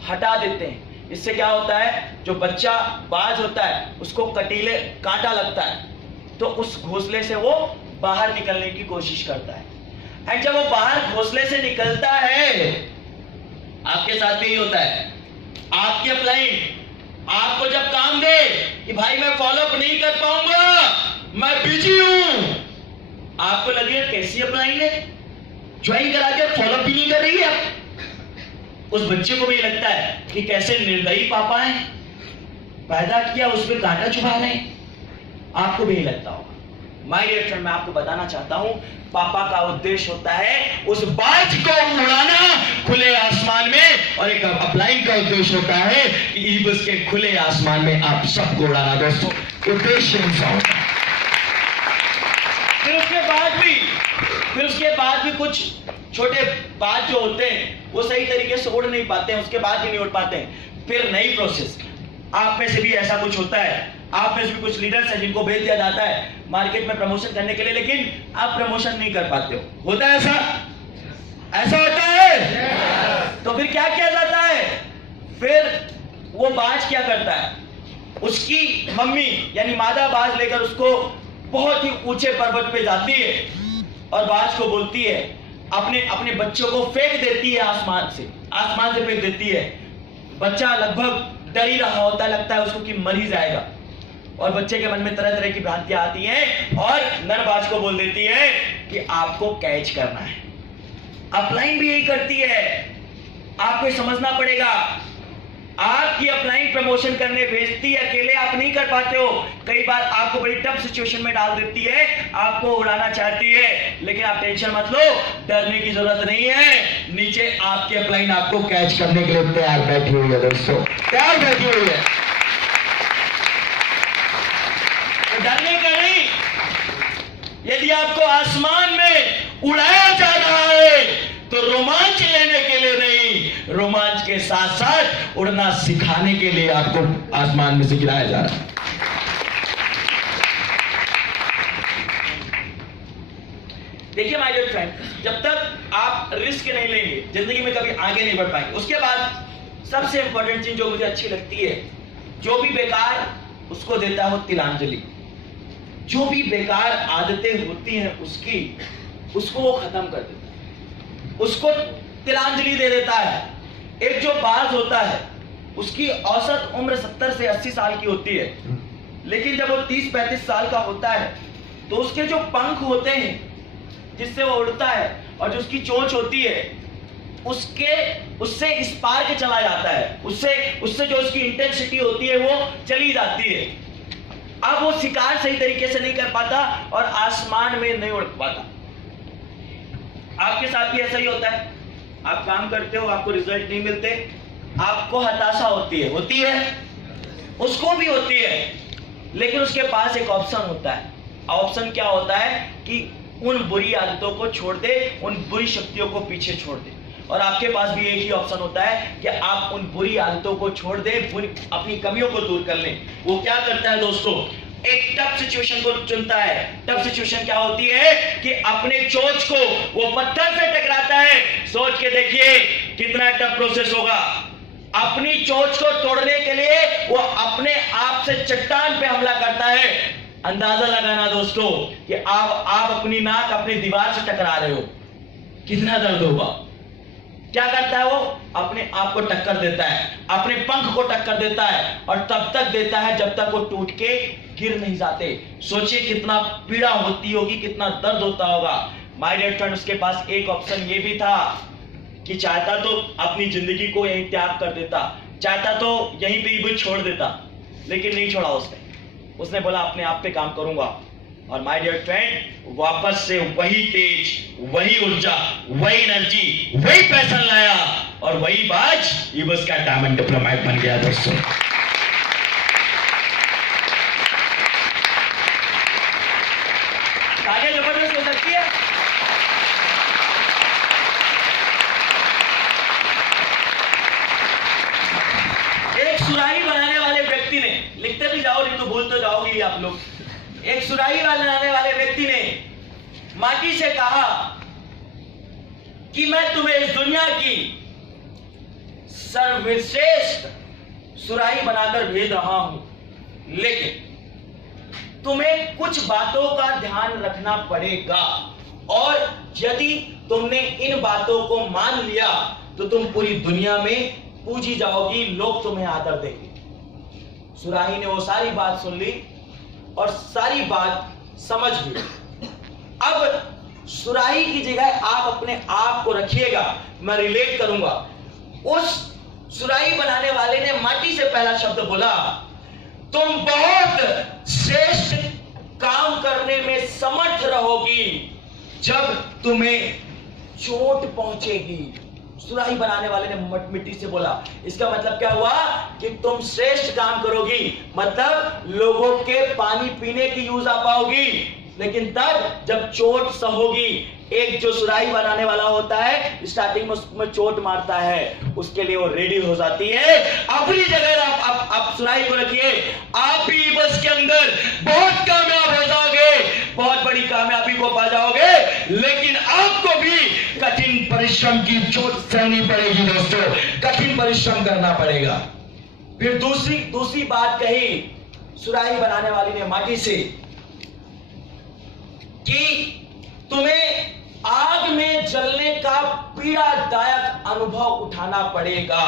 हटा देते हैं। इससे क्या होता है, जो बच्चा बाज होता है उसको कांटा लगता है, तो उस घोंसले से वो बाहर निकलने की कोशिश करता है। एंड जब वो बाहर घोंसले से निकलता है, आपके साथ भी होता है, आपकी अपलाइन आपको जब काम दे कि भाई मैं फॉलोअप नहीं कर पाऊंगा, मैं बिजी हूं, आपको लगे कैसी अपलाइन है, ज्वाइन करा के फॉलोअप भी नहीं कर रही है। उस बच्चे को भी लगता है कि कैसे निर्दयी पापा हैं, पैदा किया उसमें कांटा चुभा रहे हैं, आपको भी लगता होगा। माय डियर फ्रेंड, मैं आपको बताना चाहता हूं, पापा का उद्देश्य होता है उस बाज को उड़ाना खुले आसमान में, और एक अपलाइन का उद्देश्य होता है कि ईबस के खुले आसमान में आप सबको उड़ाना। दोस्तों, उद्देश्य इंसान होता है। फिर उसके बाद भी कुछ छोटे बाज जो होते हैं वो सही तरीके से उड़ नहीं पाते हैं, उसके बाद भी नहीं उड़ पाते हैं। फिर नई प्रोसेस, आप में से भी ऐसा कुछ होता है, आप में से भी कुछ लीडर्स हैं जिनको भेज दिया जाता है मार्केट में प्रमोशन करने के लिए, लेकिन आप प्रमोशन नहीं कर पाते हो। होता है ऐसा होता है। तो फिर क्या किया जाता है, फिर वो बाज क्या करता है, उसकी मम्मी यानी मादा बाज लेकर उसको बहुत ही ऊंचे पर्वत पे जाती है और बाज को बोलती है, अपने बच्चों को फेंक देती है, आसमान से फेंक देती है। बच्चा लगभग डर ही रहा होता है, लगता है उसको कि मर ही जाएगा, और बच्चे के मन में तरह तरह की भ्रांतियां आती हैं और नर बाज को बोल देती है कि आपको कैच करना है। अपलाइन भी यही करती है, आपको समझना पड़ेगा। आपकी अपलाइन प्रमोशन करने भेजती है, अकेले आप नहीं कर पाते हो, कई बार आपको बड़ी टफ सिचुएशन में डाल देती है, आपको उड़ाना चाहती है, लेकिन आप टेंशन मत लो, डरने की जरूरत नहीं है। नीचे आपकी अपलाइन आपको कैच करने के लिए तैयार बैठी हुई है दोस्तों, तैयार बैठी हुई है। तो डरने का नहीं, यदि आपको आसमान में उड़ाया जा रहा है तो रोमांच लेने के लिए नहीं, रोमांच के साथ साथ उड़ना सिखाने के लिए आपको आसमान में से गिराया जा रहा है। देखिए माय डियर फ्रेंड, जब तक आप रिस्क नहीं लेंगे जिंदगी में कभी आगे नहीं बढ़ पाएंगे। उसके बाद सबसे इंपॉर्टेंट चीज जो मुझे अच्छी लगती है, जो भी बेकार उसको देता है वो तिलांजलि। जो भी बेकार आदतें होती हैं उसको वो खत्म कर देता है, उसको तिलांजलि दे देता है। एक जो बाज होता है उसकी औसत उम्र 70 से 80 साल की होती है, लेकिन जब वो 30-35 साल का होता है तो उसके जो पंख होते हैं जिससे वो उड़ता है और जो उसकी चोंच होती है उससे इस पार के चला जाता है, उससे जो उसकी इंटेंसिटी होती है वो चली जाती है। अब वो शिकार सही तरीके से नहीं कर पाता और आसमान में नहीं उड़ पाता। आपके साथ भी ऐसा ही होता है, आप काम करते हो, आपको रिजल्ट नहीं मिलते, आपको हताशा होती है, उसको भी होती है, लेकिन उसके पास एक ऑप्शन होता है। ऑप्शन क्या होता है कि उन बुरी आदतों को छोड़ दे, उन बुरी शक्तियों को पीछे छोड़ दे। और आपके पास भी एक ही ऑप्शन होता है कि आप उन बुरी आदतों को छोड़ दे, अपनी कमियों को दूर कर लें। वो क्या करता है दोस्तों, एक टफ सिचुएशन को चुनता है। टफ सिचुएशन क्या होती है कि अपने चोंच को वो पत्थर से टकराता है। सोच के देखिए कितना टफ प्रोसेस होगा। अपनी चोंच को तोड़ने के लिए वो अपने आप से चट्टान पे हमला करता है। अंदाजा लगाना दोस्तों कि आप अपनी नाक अपनी दीवार से टकरा रहे हो, कितना दर्द होगा। क्या करता है वो, अपने आप को टक्कर देता है, अपने पंख को टक्कर देता है, और तब तक देता है जब तक वो टूट के गिर नहीं जाते। सोचिए कितना पीड़ा होती होगी, कितना दर्द होता होगा। माय डियर फ्रेंड, उसके पास एक ऑप्शन ये भी था कि चाहता तो अपनी जिंदगी को यहीं त्याग कर देता, चाहता तो यहीं पे ही छोड़ देता, लेकिन नहीं छोड़ा उसने बोला अपने आप पे काम करूंगा। और माय डियर फ्रेंड, वापस से वही तेज, वही ऊर्जा, वही एनर्जी, वही पैशन लाया और वही बाज ईबस का डायमंड डिप्लोमेट बन गया दोस्तों। आगे जबरदस्त हो सकती है। एक सुराही बनाने वाले व्यक्ति ने, लिखते भी जाओ नहीं तो भूल तो जाओगे आप लोग। एक सुराही बनाने वाले व्यक्ति ने माटी से कहा कि मैं तुम्हें इस दुनिया की सर्वश्रेष्ठ सुराही बनाकर भेज रहा हूं, लेकिन तुम्हें कुछ बातों का ध्यान रखना पड़ेगा, और यदि तुमने इन बातों को मान लिया तो तुम पूरी दुनिया में पूजी जाओगी, लोग तुम्हें आदर देंगे। सुराही ने वो सारी बात सुन ली और सारी बात समझ गई। अब सुराही की जगह आप अपने आप को रखिएगा, मैं रिलेट करूंगा। उस सुराही बनाने वाले ने माटी से पहला शब्द बोला, तुम बहुत श्रेष्ठ काम करने में समर्थ रहोगी जब तुम्हें चोट पहुंचेगी। सुराही बनाने वाले ने मिट्टी से बोला। इसका मतलब क्या हुआ कि तुम श्रेष्ठ काम करोगी, मतलब लोगों के पानी पीने की यूज आ पाओगी, लेकिन तब जब चोट सहोगी। एक जो सुराही बनाने वाला होता है स्टार्टिंग में उसमें चोट मारता है, उसके लिए वो रेडी हो जाती है। अपनी जगह आप सुराही को रखिए, आप भी बस के अंदर बहुत कामयाब हो जाओगे, बहुत बड़ी कामयाबी को पा जाओगे, लेकिन आपको भी कठिन परिश्रम की चोट सहनी पड़ेगी दोस्तों, कठिन परिश्रम करना पड़ेगा। फिर दूसरी बात कही सुराही बनाने वाली ने माटी से कि तुम्हें आग में जलने का पीड़ादायक अनुभव उठाना पड़ेगा।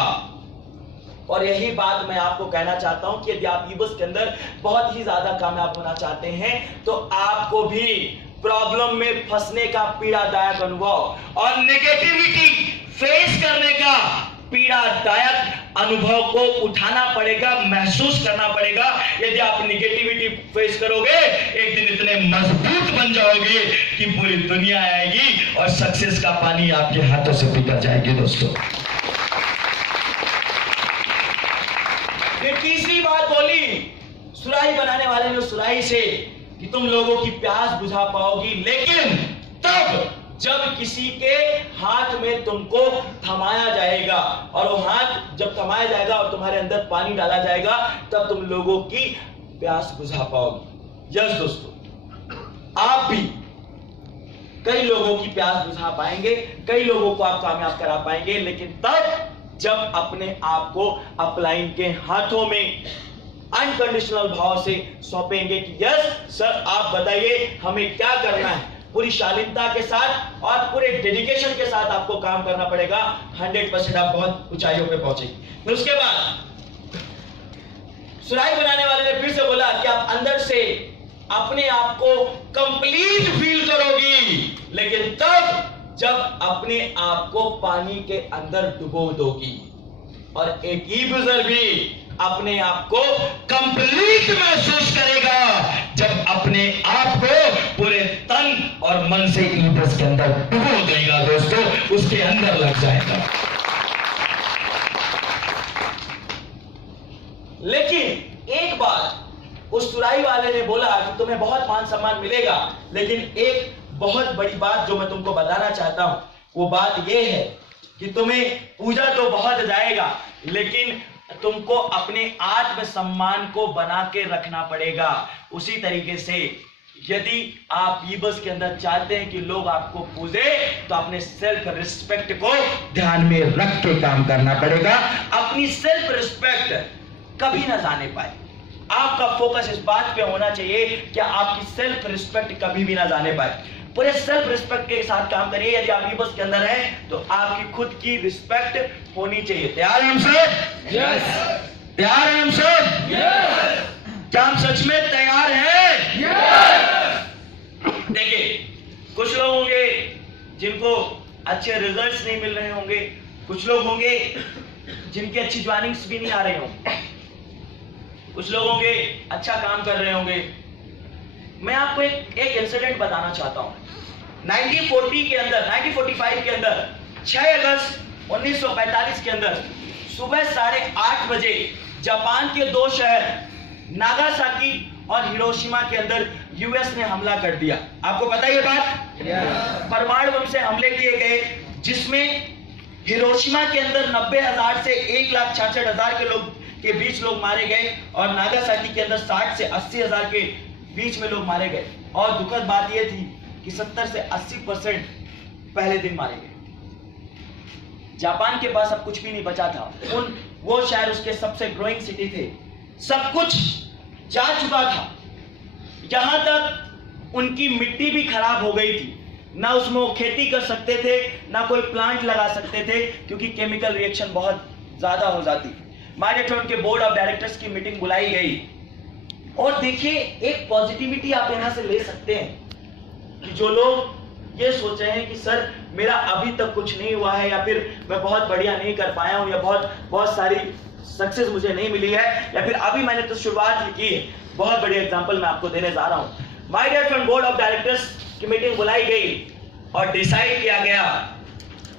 और यही बात मैं आपको कहना चाहता हूं कि यदि आप ईबस के अंदर बहुत ही ज्यादा कामयाब होना चाहते हैं तो आपको भी प्रॉब्लम में फंसने का पीड़ादायक अनुभव और नेगेटिविटी फेस करने का पीड़ादायक अनुभव को उठाना पड़ेगा, महसूस करना पड़ेगा। यदि आप नेगेटिविटी फेस करोगे, एक दिन इतने मजबूत बन जाओगे कि पूरी दुनिया आएगी और सक्सेस का पानी आपके हाथों से पीता जाएगी दोस्तों। फिर तीसरी बात बोली सुराही बनाने वाले ने सुराही से कि तुम लोगों की प्यास बुझा पाओगी, लेकिन तब जब किसी के हाथ में तुमको थमाया जाएगा, और वो हाथ जब थमाया जाएगा और तुम्हारे अंदर पानी डाला जाएगा, तब तुम लोगों की प्यास बुझा पाओगे। यस दोस्तों, आप भी कई लोगों की प्यास बुझा पाएंगे, कई लोगों को आप कामयाब करा पाएंगे, लेकिन तब जब अपने आप को अपलाइन के हाथों में अनकंडीशनल भाव से सौंपेंगे कि यस सर आप बताइए हमें क्या करना है, पूरी शालीनता के साथ और पूरे डेडिकेशन के साथ आपको काम करना पड़ेगा। 100% आप बहुत ऊंचाइयों पे पहुंचेंगे। फिर उसके बाद सुराही बनाने वाले ने फिर से बोला कि आप अंदर से अपने आप को कंप्लीट फील करोगी, लेकिन तब जब अपने आप को पानी के अंदर डुबो दोगी। और एक ईबुजर भी अपने आप को कंप्लीट महसूस करेगा जब अपने आप को पूरे तन और मन से ईबस के अंदर डुबो देगा। दोस्तों, उसके अंदर लग जाएगा। लेकिन एक बात उस सुराही वाले ने बोला कि तुम्हें बहुत मान सम्मान मिलेगा, लेकिन एक बहुत बड़ी बात जो मैं तुमको बताना चाहता हूं, वो बात यह है कि तुम्हें पूजा तो बहुत जाएगा, लेकिन तुमको अपने आत्म सम्मान को बना के रखना पड़ेगा। उसी तरीके से यदि आप ईबस के अंदर चाहते हैं कि लोग आपको पूजे, तो अपने सेल्फ रिस्पेक्ट को ध्यान में रख के काम करना पड़ेगा। अपनी सेल्फ रिस्पेक्ट कभी ना जाने पाए। आपका फोकस इस बात पे होना चाहिए कि आपकी सेल्फ रिस्पेक्ट कभी भी ना जाने पाए। पूरे सेल्फ रिस्पेक्ट के साथ काम करिए। यदि आप ईबस के अंदर हैं तो आपकी खुद की रिस्पेक्ट होनी चाहिए। तैयार हैं हम सब? यस। तैयार हैं हम सब? यस। क्या हम सच में तैयार हैं? यस। देखिए, कुछ लोग होंगे जिनको अच्छे रिजल्ट्स नहीं मिल रहे होंगे, कुछ लोग होंगे जिनकी अच्छी ज्वाइनिंग्स भी नहीं आ रही होंगे, कुछ लोग होंगे अच्छा काम कर रहे होंगे। मैं आपको एक इंसिडेंट बताना चाहता हूं। 1945 के अंदर 6 अगस्त 1945 के अंदर सुबह 8:30 बजे जापान के 2 शहर नागासाकी और हिरोशिमा के अंदर यूएस ने हमला कर दिया। आपको पता है ये बात? परमाणु बम से हमले किए गए, जिसमें हिरोशिमा के अंदर 90,000 से 1,66,000 के लोग के बीच लोग मारे गए और नागासाकी के अंदर 60 से 80,000 के बीच में लोग मारे गए। और दुखद बात यह थी कि 70 से 80% पहले दिन मारे गए। जापान के पास अब कुछ भी नहीं बचा था। वो शहर उसके सबसे ग्रोइंग सिटी थे, सब कुछ जा चुका था। यहां तक उनकी मिट्टी भी खराब हो गई थी, ना उसमें वो खेती कर सकते थे, ना कोई प्लांट लगा सकते थे, क्योंकि केमिकल रिएक्शन बहुत ज्यादा हो जाती। माइडेटोन के बोर्ड ऑफ डायरेक्टर्स की मीटिंग बुलाई गई। और देखिए, एक पॉजिटिविटी आप यहां से ले सकते हैं कि जो लोग ये सोच रहे हैं कि सर मेरा अभी तक कुछ नहीं हुआ है, या फिर मैं बहुत बढ़िया नहीं कर पाया हूं, या बहुत सारी सक्सेस मुझे नहीं मिली है, या फिर अभी मैंने तो शुरुआत ही की है। बहुत बड़ी एग्जांपल मैं आपको देने जा रहा हूं। माइडेटोन बोर्ड ऑफ डायरेक्टर्स की मीटिंग बुलाई गई और डिसाइड किया गया।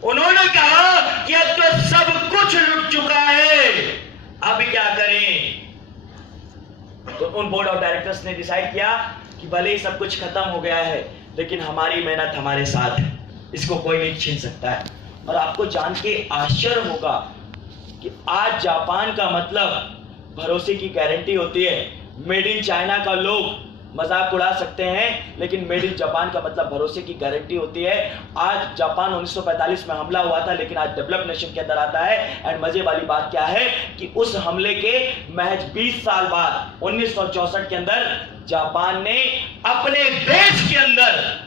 उन्होंने कहा कि अब तो सब कुछ लुट चुका है, अब क्या करें? तो उन बोर्ड ऑफ डायरेक्टर्स ने डिसाइड किया कि भले ही सब कुछ खत्म हो गया है, लेकिन हमारी मेहनत हमारे साथ है, इसको कोई नहीं छीन सकता है। और आपको जान के आश्चर्य होगा कि आज जापान का मतलब भरोसे की गारंटी होती है। मेड इन चाइना का लोग मजाक उड़ा सकते हैं, लेकिन मेड इन जापान का मतलब भरोसे की गारंटी होती है। आज जापान 1945 में हमला हुआ था, लेकिन आज डेवलप्ड नेशन के अंदर आता है। एंड मजे वाली बात क्या है कि उस हमले के महज 20 साल बाद 1964 के अंदर जापान ने अपने देश के अंदर